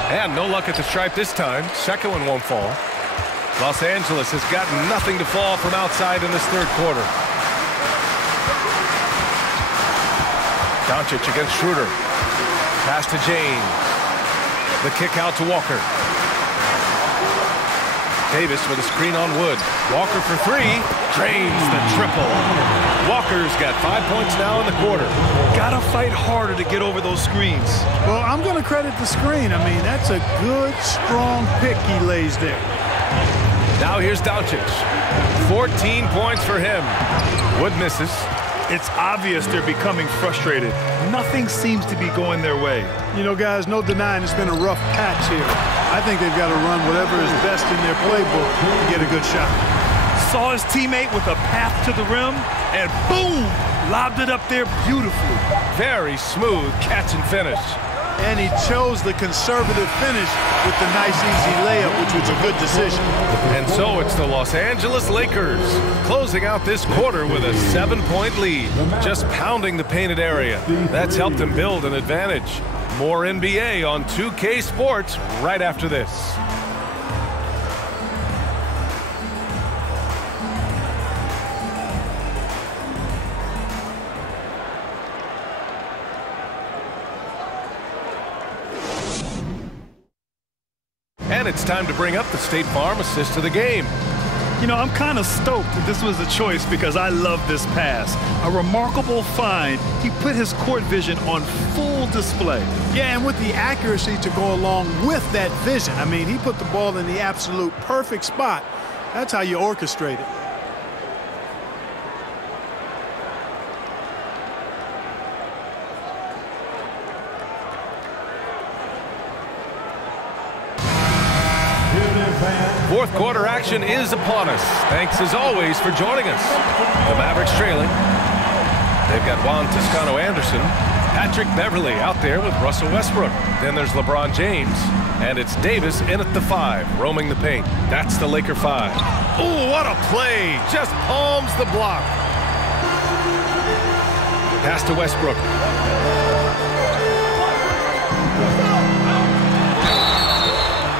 And no luck at the stripe this time. Second one won't fall. Los Angeles has got nothing to fall from outside in this third quarter. Doncic against Schroeder. Pass to James. The kick out to Walker. Davis with a screen on Wood. Walker for 3. Drains the triple. Walker's got 5 points now in the quarter. Gotta fight harder to get over those screens. Well, I'm going to credit the screen. I mean, that's a good, strong pick he lays there. Now here's Doncic. 14 points for him. Wood misses. It's obvious they're becoming frustrated. Nothing seems to be going their way. You know, guys, no denying it's been a rough patch here. I think they've got to run whatever is best in their playbook to get a good shot. Saw his teammate with a path to the rim, and boom, lobbed it up there beautifully. Very smooth catch and finish. And he chose the conservative finish with the nice, easy layup, which was a good decision. And so it's the Los Angeles Lakers closing out this quarter with a 7-point lead, just pounding the painted area. That's helped them build an advantage. More NBA on 2K Sports right after this. And it's time to bring up the State Farm assist of the game. You know, I'm kind of stoked that this was a choice because I love this pass. A remarkable find. He put his court vision on full display. Yeah, and with the accuracy to go along with that vision. I mean, he put the ball in the absolute perfect spot. That's how you orchestrate it. Fourth quarter action is upon us. Thanks as always for joining us. The Mavericks trailing. They've got Juan Toscano-Anderson, Patrick Beverley out there with Russell Westbrook. Then there's LeBron James, and it's Davis in at the 5, roaming the paint. That's the Laker 5. Oh, what a play! Just palms the block. Pass to Westbrook.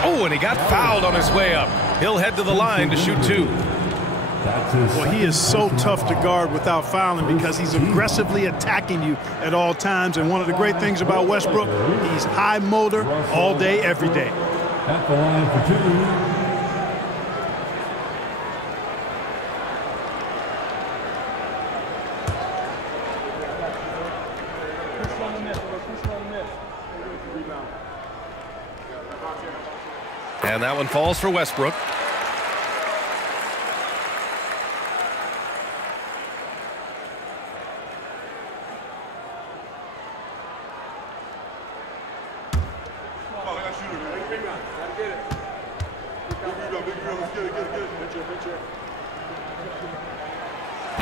Oh, and he got fouled on his way up. He'll head to the line to shoot 2. Well, he is so tough to guard without fouling because he's aggressively attacking you at all times. And one of the great things about Westbrook, he's high motor all day, every day. At the line for 2. And that one falls for Westbrook.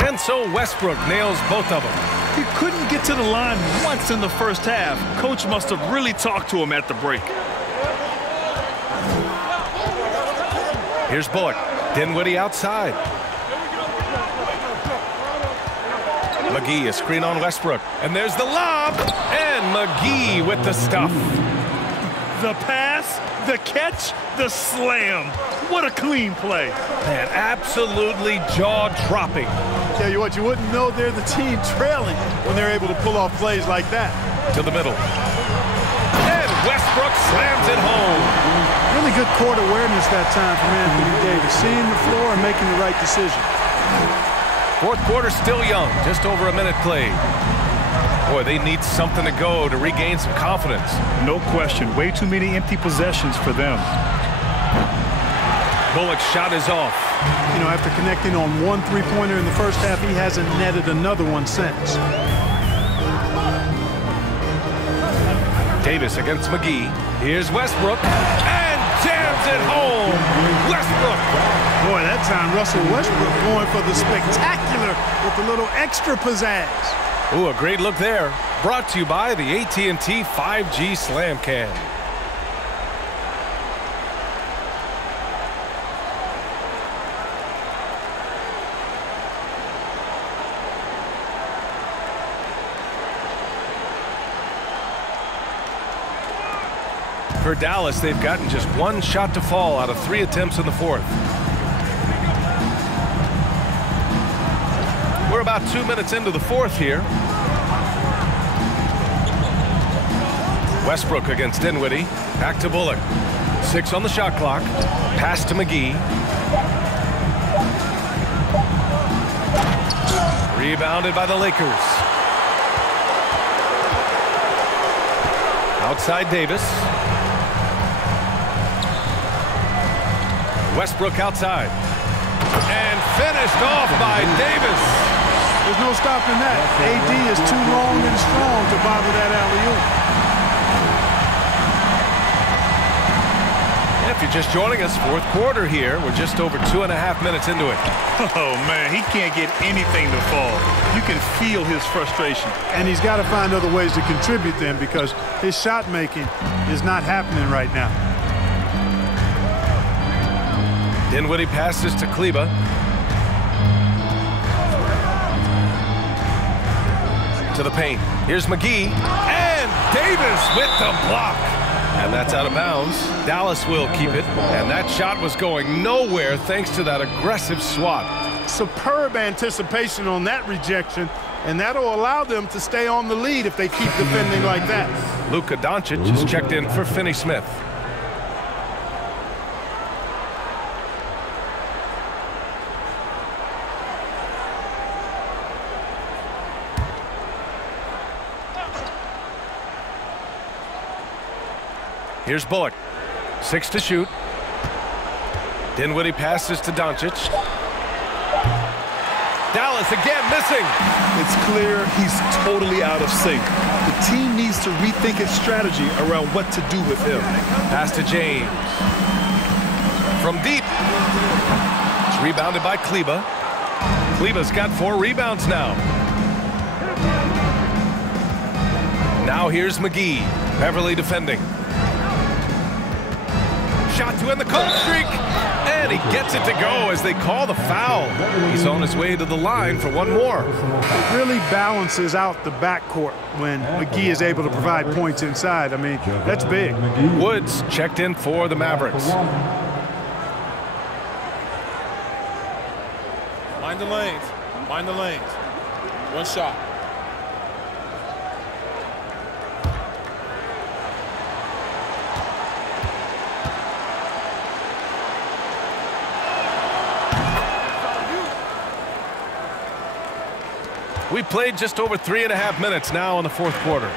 And so Westbrook nails both of them. He couldn't get to the line once in the first half. Coach must have really talked to him at the break. Here's Bullock. Dinwiddie outside. McGee, a screen on Westbrook. And there's the lob. And McGee with the stuff. The pass, the catch, the slam. What a clean play. Man, absolutely jaw-dropping. Tell you what, you wouldn't know they're the team trailing when they're able to pull off plays like that. To the middle. And Westbrook slams it home. Really good court awareness that time from Anthony Davis, seeing the floor and making the right decision. Fourth quarter still young, just over a minute played. Boy, they need something to go to regain some confidence. No question. Way too many empty possessions for them. Bullock's shot is off. You know, after connecting on one three-pointer in the first half, he hasn't netted another one since. Davis against McGee. Here's Westbrook. And jams it home. Westbrook. Boy, that time Russell Westbrook going for the spectacular with a little extra pizzazz. Ooh, a great look there. Brought to you by the AT&T 5G Slam Can. For Dallas, they've gotten just one shot to fall out of 3 attempts in the fourth. We're about 2 minutes into the fourth here. Westbrook against Dinwiddie. Back to Bullock. 6 on the shot clock. Pass to McGee. Rebounded by the Lakers. Outside Davis. Westbrook outside. And finished off by Davis. There's no stopping that. AD is too long and strong to bother that alley-oop. If you're just joining us, fourth quarter here. We're just over 2.5 minutes into it. Oh, man, he can't get anything to fall. You can feel his frustration. And he's got to find other ways to contribute then because his shot making is not happening right now. Dinwiddie passes to Kleba. To the paint. Here's McGee. And Davis with the block. And that's out of bounds. Dallas will keep it. And that shot was going nowhere thanks to that aggressive swat. Superb anticipation on that rejection. And that'll allow them to stay on the lead if they keep defending like that. Luka Doncic is checked in for Finney Smith. Here's Bullock. 6 to shoot. Dinwiddie passes to Doncic. Dallas again missing. It's clear he's totally out of sync. The team needs to rethink its strategy around what to do with him. Pass to James. From deep. It's rebounded by Kleba. Kleba's got 4 rebounds now. Now here's McGee. Beverly defending. Shot to end the cold streak. And he gets it to go as they call the foul. He's on his way to the line for one more. It really balances out the backcourt when McGee is able to provide points inside. I mean, that's big. Woods checked in for the Mavericks. Mind the lanes. Mind the lanes. One shot. We played just over 3.5 minutes now in the fourth quarter.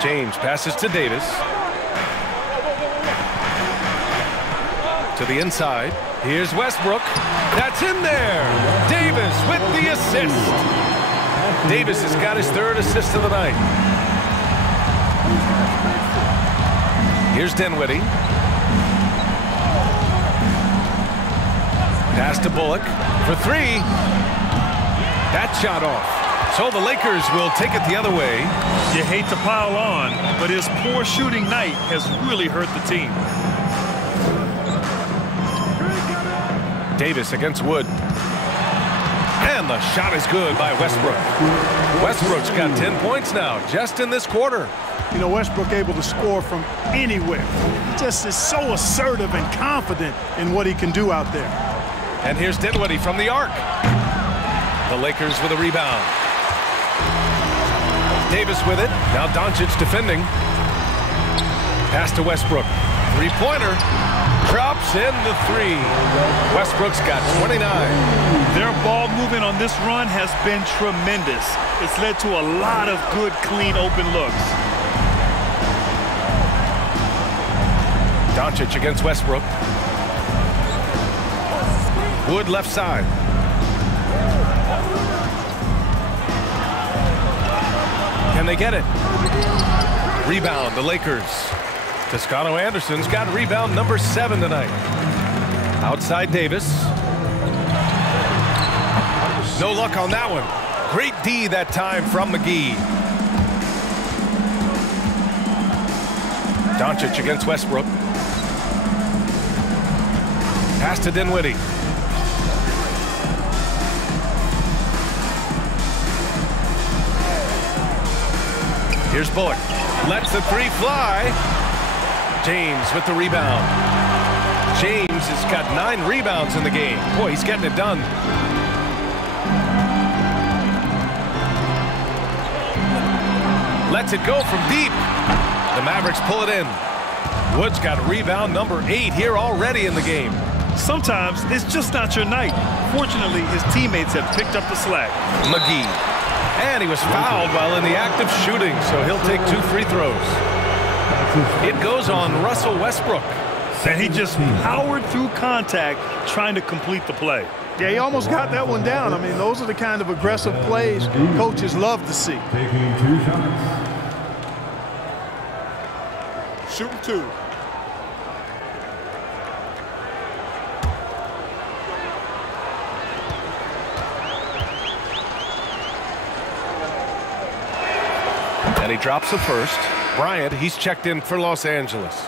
James passes to Davis. To the inside. Here's Westbrook. That's in there. Davis with the assist. Davis has got his 3rd assist of the night. Here's Dinwiddie. Pass to Bullock for three. That shot off. So the Lakers will take it the other way. You hate to pile on, but his poor shooting night has really hurt the team. Davis against Wood. And the shot is good by Westbrook. Westbrook's got 10 points now, just in this quarter. You know, Westbrook able to score from anywhere. He just is so assertive and confident in what he can do out there. And here's Dinwiddie from the arc. The Lakers with a rebound. Davis with it. Now Doncic defending. Pass to Westbrook. Three-pointer. Drops in the three. Westbrook's got 29. Their ball movement on this run has been tremendous. It's led to a lot of good, clean, open looks. Doncic against Westbrook. Wood left side. Can they get it? Rebound, the Lakers. Toscano Anderson's got rebound number 7 tonight. Outside Davis. No luck on that one. Great D that time from McGee. Doncic against Westbrook. Pass to Dinwiddie. Here's Bullock. Lets the three fly. James with the rebound. James has got 9 rebounds in the game. Boy, he's getting it done. Lets it go from deep. The Mavericks pull it in. Wood's got rebound number 8 here already in the game. Sometimes it's just not your night. Fortunately, his teammates have picked up the slack. McGee. And he was fouled while in the act of shooting, so he'll take 2 free throws. It goes on Russell Westbrook. And he just powered through contact trying to complete the play. Yeah, he almost got that one down. I mean, those are the kind of aggressive plays coaches love to see. Taking 2 shots. Shooting 2. And he drops the first. Bryant, he's checked in for Los Angeles.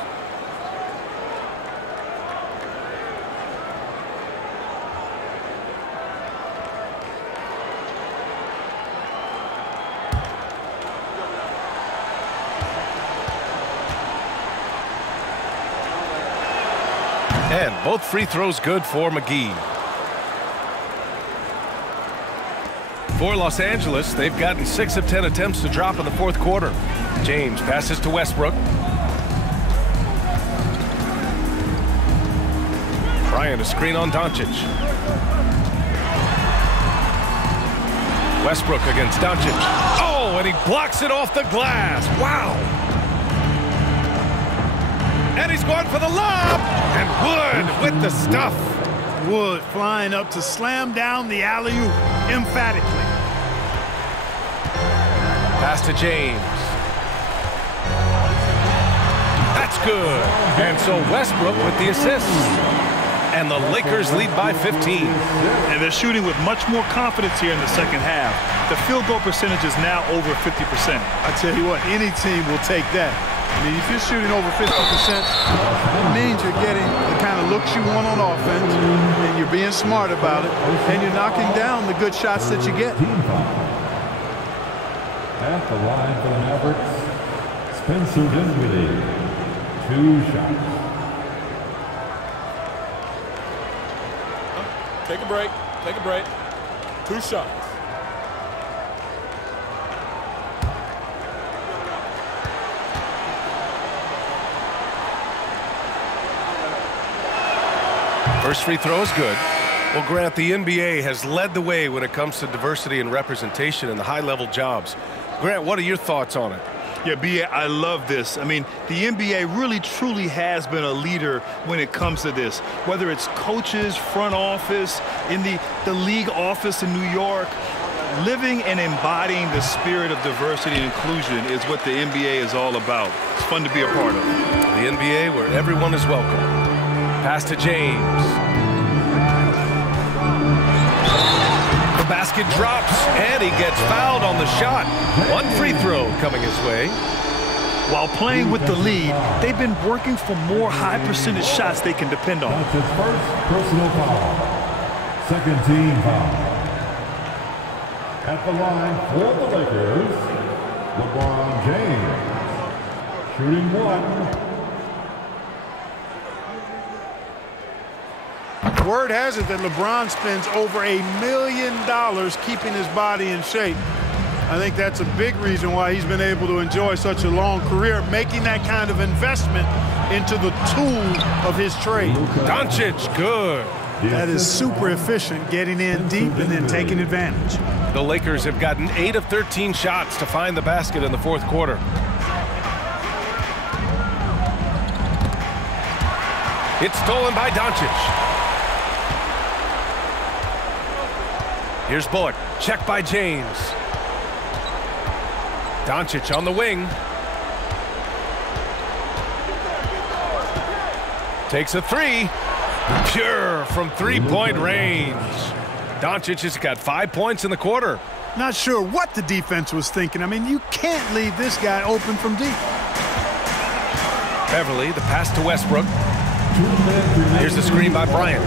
And both free throws good for McGee. For Los Angeles, they've gotten 6 of 10 attempts to drop in the 4th quarter. James passes to Westbrook. Bryant a screen on Doncic. Westbrook against Doncic. Oh, and he blocks it off the glass. Wow. And he's going for the lob. And Wood with the stuff. Wood flying up to slam down the alley-oop emphatically. Pass to James. That's good. And so Westbrook with the assist. And the Lakers lead by 15. And they're shooting with much more confidence here in the second half. The field goal percentage is now over 50%. I tell you what, any team will take that. I mean, if you're shooting over 50%, it means you're getting the kind of looks you want on offense, and you're being smart about it, and you're knocking down the good shots that you get. At the line for the Mavericks, Spencer Dinwiddie, 2 shots. Take a break. Take a break. 2 shots. First free throw is good. Well, Grant, the NBA has led the way when it comes to diversity and representation in the high-level jobs. Grant, what are your thoughts on it? Yeah, B.A., I love this. I mean, the NBA really, truly has been a leader when it comes to this. Whether it's coaches, front office, in the league office in New York, living and embodying the spirit of diversity and inclusion is what the NBA is all about. It's fun to be a part of. The NBA where everyone is welcome. Pass to James. basket drops, and he gets fouled on the shot. One free throw coming his way. While playing with the lead, they've been working for more high-percentage shots they can depend on. That's his first personal foul. Second team foul. At the line for the Lakers, LeBron James. Shooting one. Word has it that LeBron spends over $1 million keeping his body in shape. I think that's a big reason why he's been able to enjoy such a long career, making that kind of investment into the tool of his trade. Doncic, good. That is super efficient, getting in deep and then taking advantage. The Lakers have gotten 8 of 13 shots to find the basket in the fourth quarter. It's stolen by Doncic. Here's Bullock. Check by James. Doncic on the wing. Takes a three. Pure from three-point range. Doncic has got 5 points in the quarter. Not sure what the defense was thinking. I mean, you can't leave this guy open from deep. Beverly, the pass to Westbrook. Here's the screen by Bryant.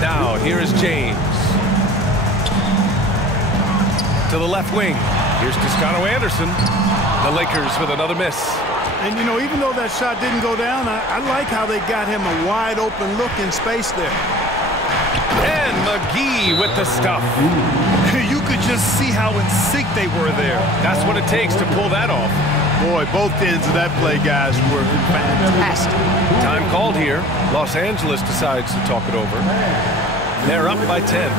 Now, here is James. To the left wing. Here's Toscano Anderson. The Lakers with another miss. And, you know, even though that shot didn't go down, I like how they got him a wide-open look in space there. And McGee with the stuff. You could just see how in sync they were there. That's what it takes to pull that off. Boy, both ends of that play, guys, were fantastic. Time called here. Los Angeles decides to talk it over. They're up by 10.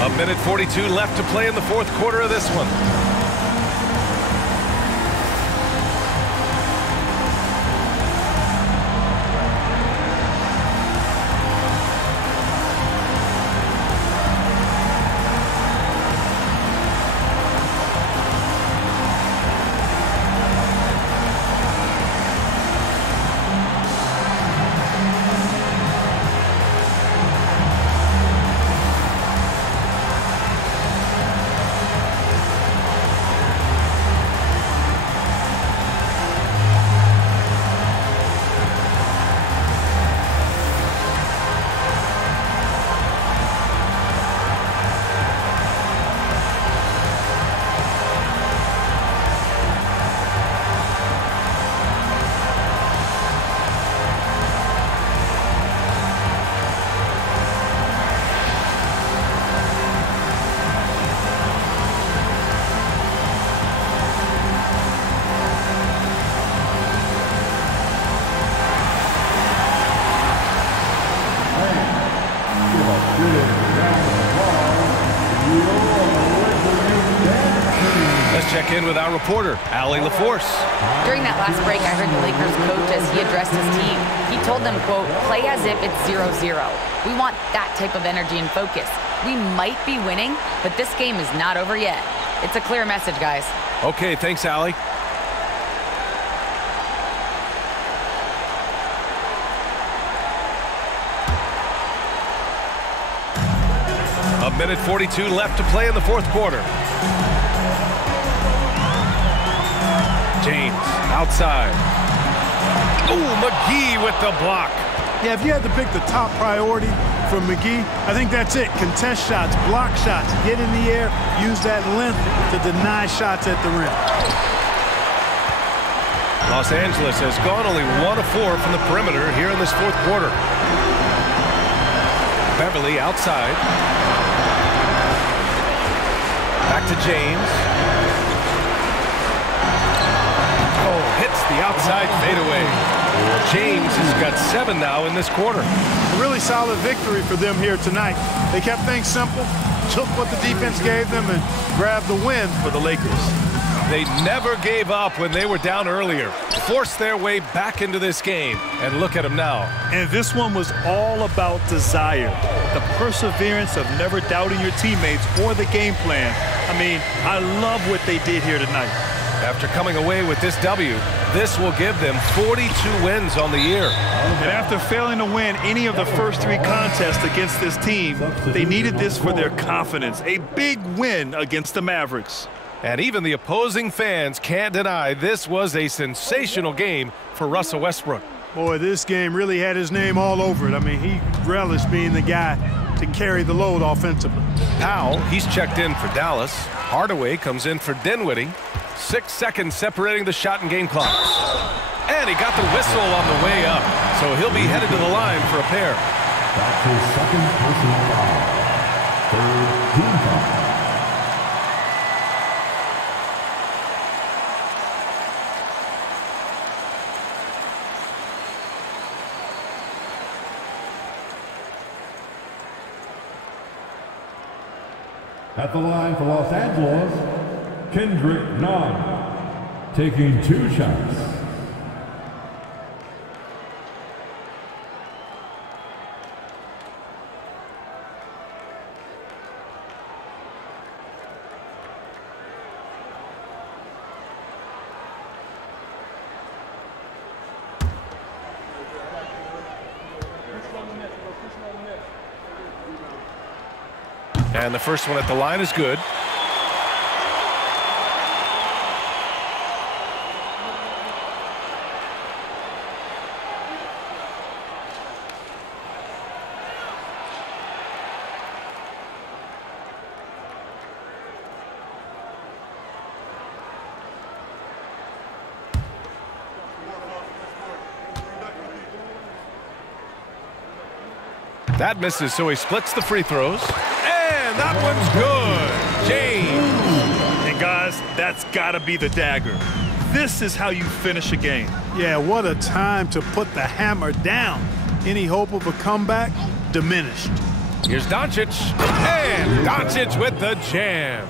A minute 42 left to play in the fourth quarter of this one. Let's check in with our reporter, Allie LaForce. During that last break, I heard the Lakers coach as he addressed his team. He told them, quote, play as if it's 0-0. We want that type of energy and focus. We might be winning, but this game is not over yet. It's a clear message, guys. Okay, thanks, Allie. A minute 42 left to play in the fourth quarter. James outside. Ooh, McGee with the block. Yeah, if you had to pick the top priority from McGee, I think that's it. Contest shots, block shots, get in the air, use that length to deny shots at the rim. Los Angeles has gone only 1 of 4 from the perimeter here in this fourth quarter. Beverly outside. Back to James. Oh, hits the outside fadeaway. James has got 7 now in this quarter. A really solid victory for them here tonight. They kept things simple, took what the defense gave them, and grabbed the win for the Lakers. They never gave up when they were down earlier. Forced their way back into this game. And look at them now. And this one was all about desire. The perseverance of never doubting your teammates or the game plan. I mean, I love what they did here tonight. After coming away with this W, This will give them 42 wins on the year. And after failing to win any of the first 3 contests against this team, they needed this for their confidence. A big win against the Mavericks. And even the opposing fans can't deny this was a sensational game for Russell Westbrook. Boy, this game really had his name all over it. I mean, he relished being the guy to carry the load offensively. Powell, he's checked in for Dallas. Hardaway comes in for Dinwiddie. 6 seconds separating the shot and game clocks. And he got the whistle on the way up, so he'll be headed to the line for a pair. That's his second personal foul. Third team foul. At the line for Los Angeles, Kendrick Nunn, taking 2 shots. And the first one at the line is good. That misses, so he splits the free throws. And that one's good. James. And guys, that's got to be the dagger. This is how you finish a game. Yeah, what a time to put the hammer down. Any hope of a comeback diminished. Here's Doncic. And Doncic with the jam.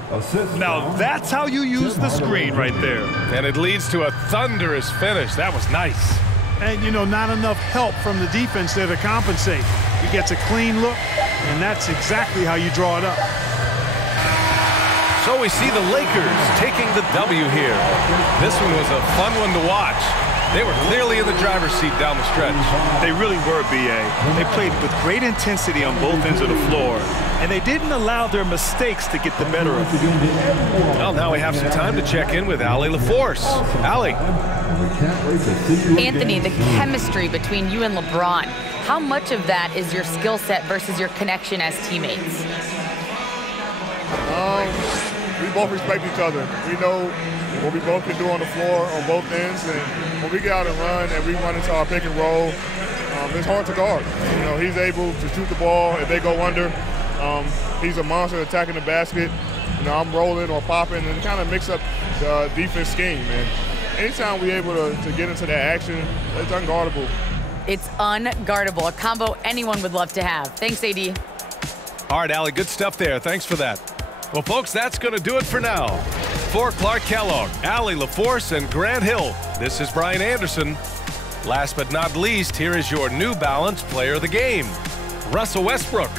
Now that's how you use the screen right there. And it leads to a thunderous finish. That was nice. And, you know, not enough help from the defense there to compensate. He gets a clean look, and that's exactly how you draw it up. So we see the Lakers taking the W here. This one was a fun one to watch. They were clearly in the driver's seat down the stretch. They really were, B.A. They played with great intensity on both ends of the floor, and they didn't allow their mistakes to get the better of them. Well, now we have some time to check in with Allie LaForce. Allie. Anthony, the chemistry between you and LeBron, how much of that is your skill set versus your connection as teammates? We both respect each other. We know what we both can do on the floor on both ends, and when we get out and run and we run into our pick and roll, it's hard to guard. You know, he's able to shoot the ball if they go under. He's a monster attacking the basket. You know, I'm rolling or popping and kind of mix up the defense scheme. And anytime we're able to get into that action, it's unguardable. It's unguardable, a combo anyone would love to have. Thanks, AD. All right, Allie, good stuff there. Thanks for that. Well, folks, that's going to do it for now. For Clark Kellogg, Allie LaForce, and Grant Hill, this is Brian Anderson. Last but not least, here is your New Balance Player of the Game, Russell Westbrook.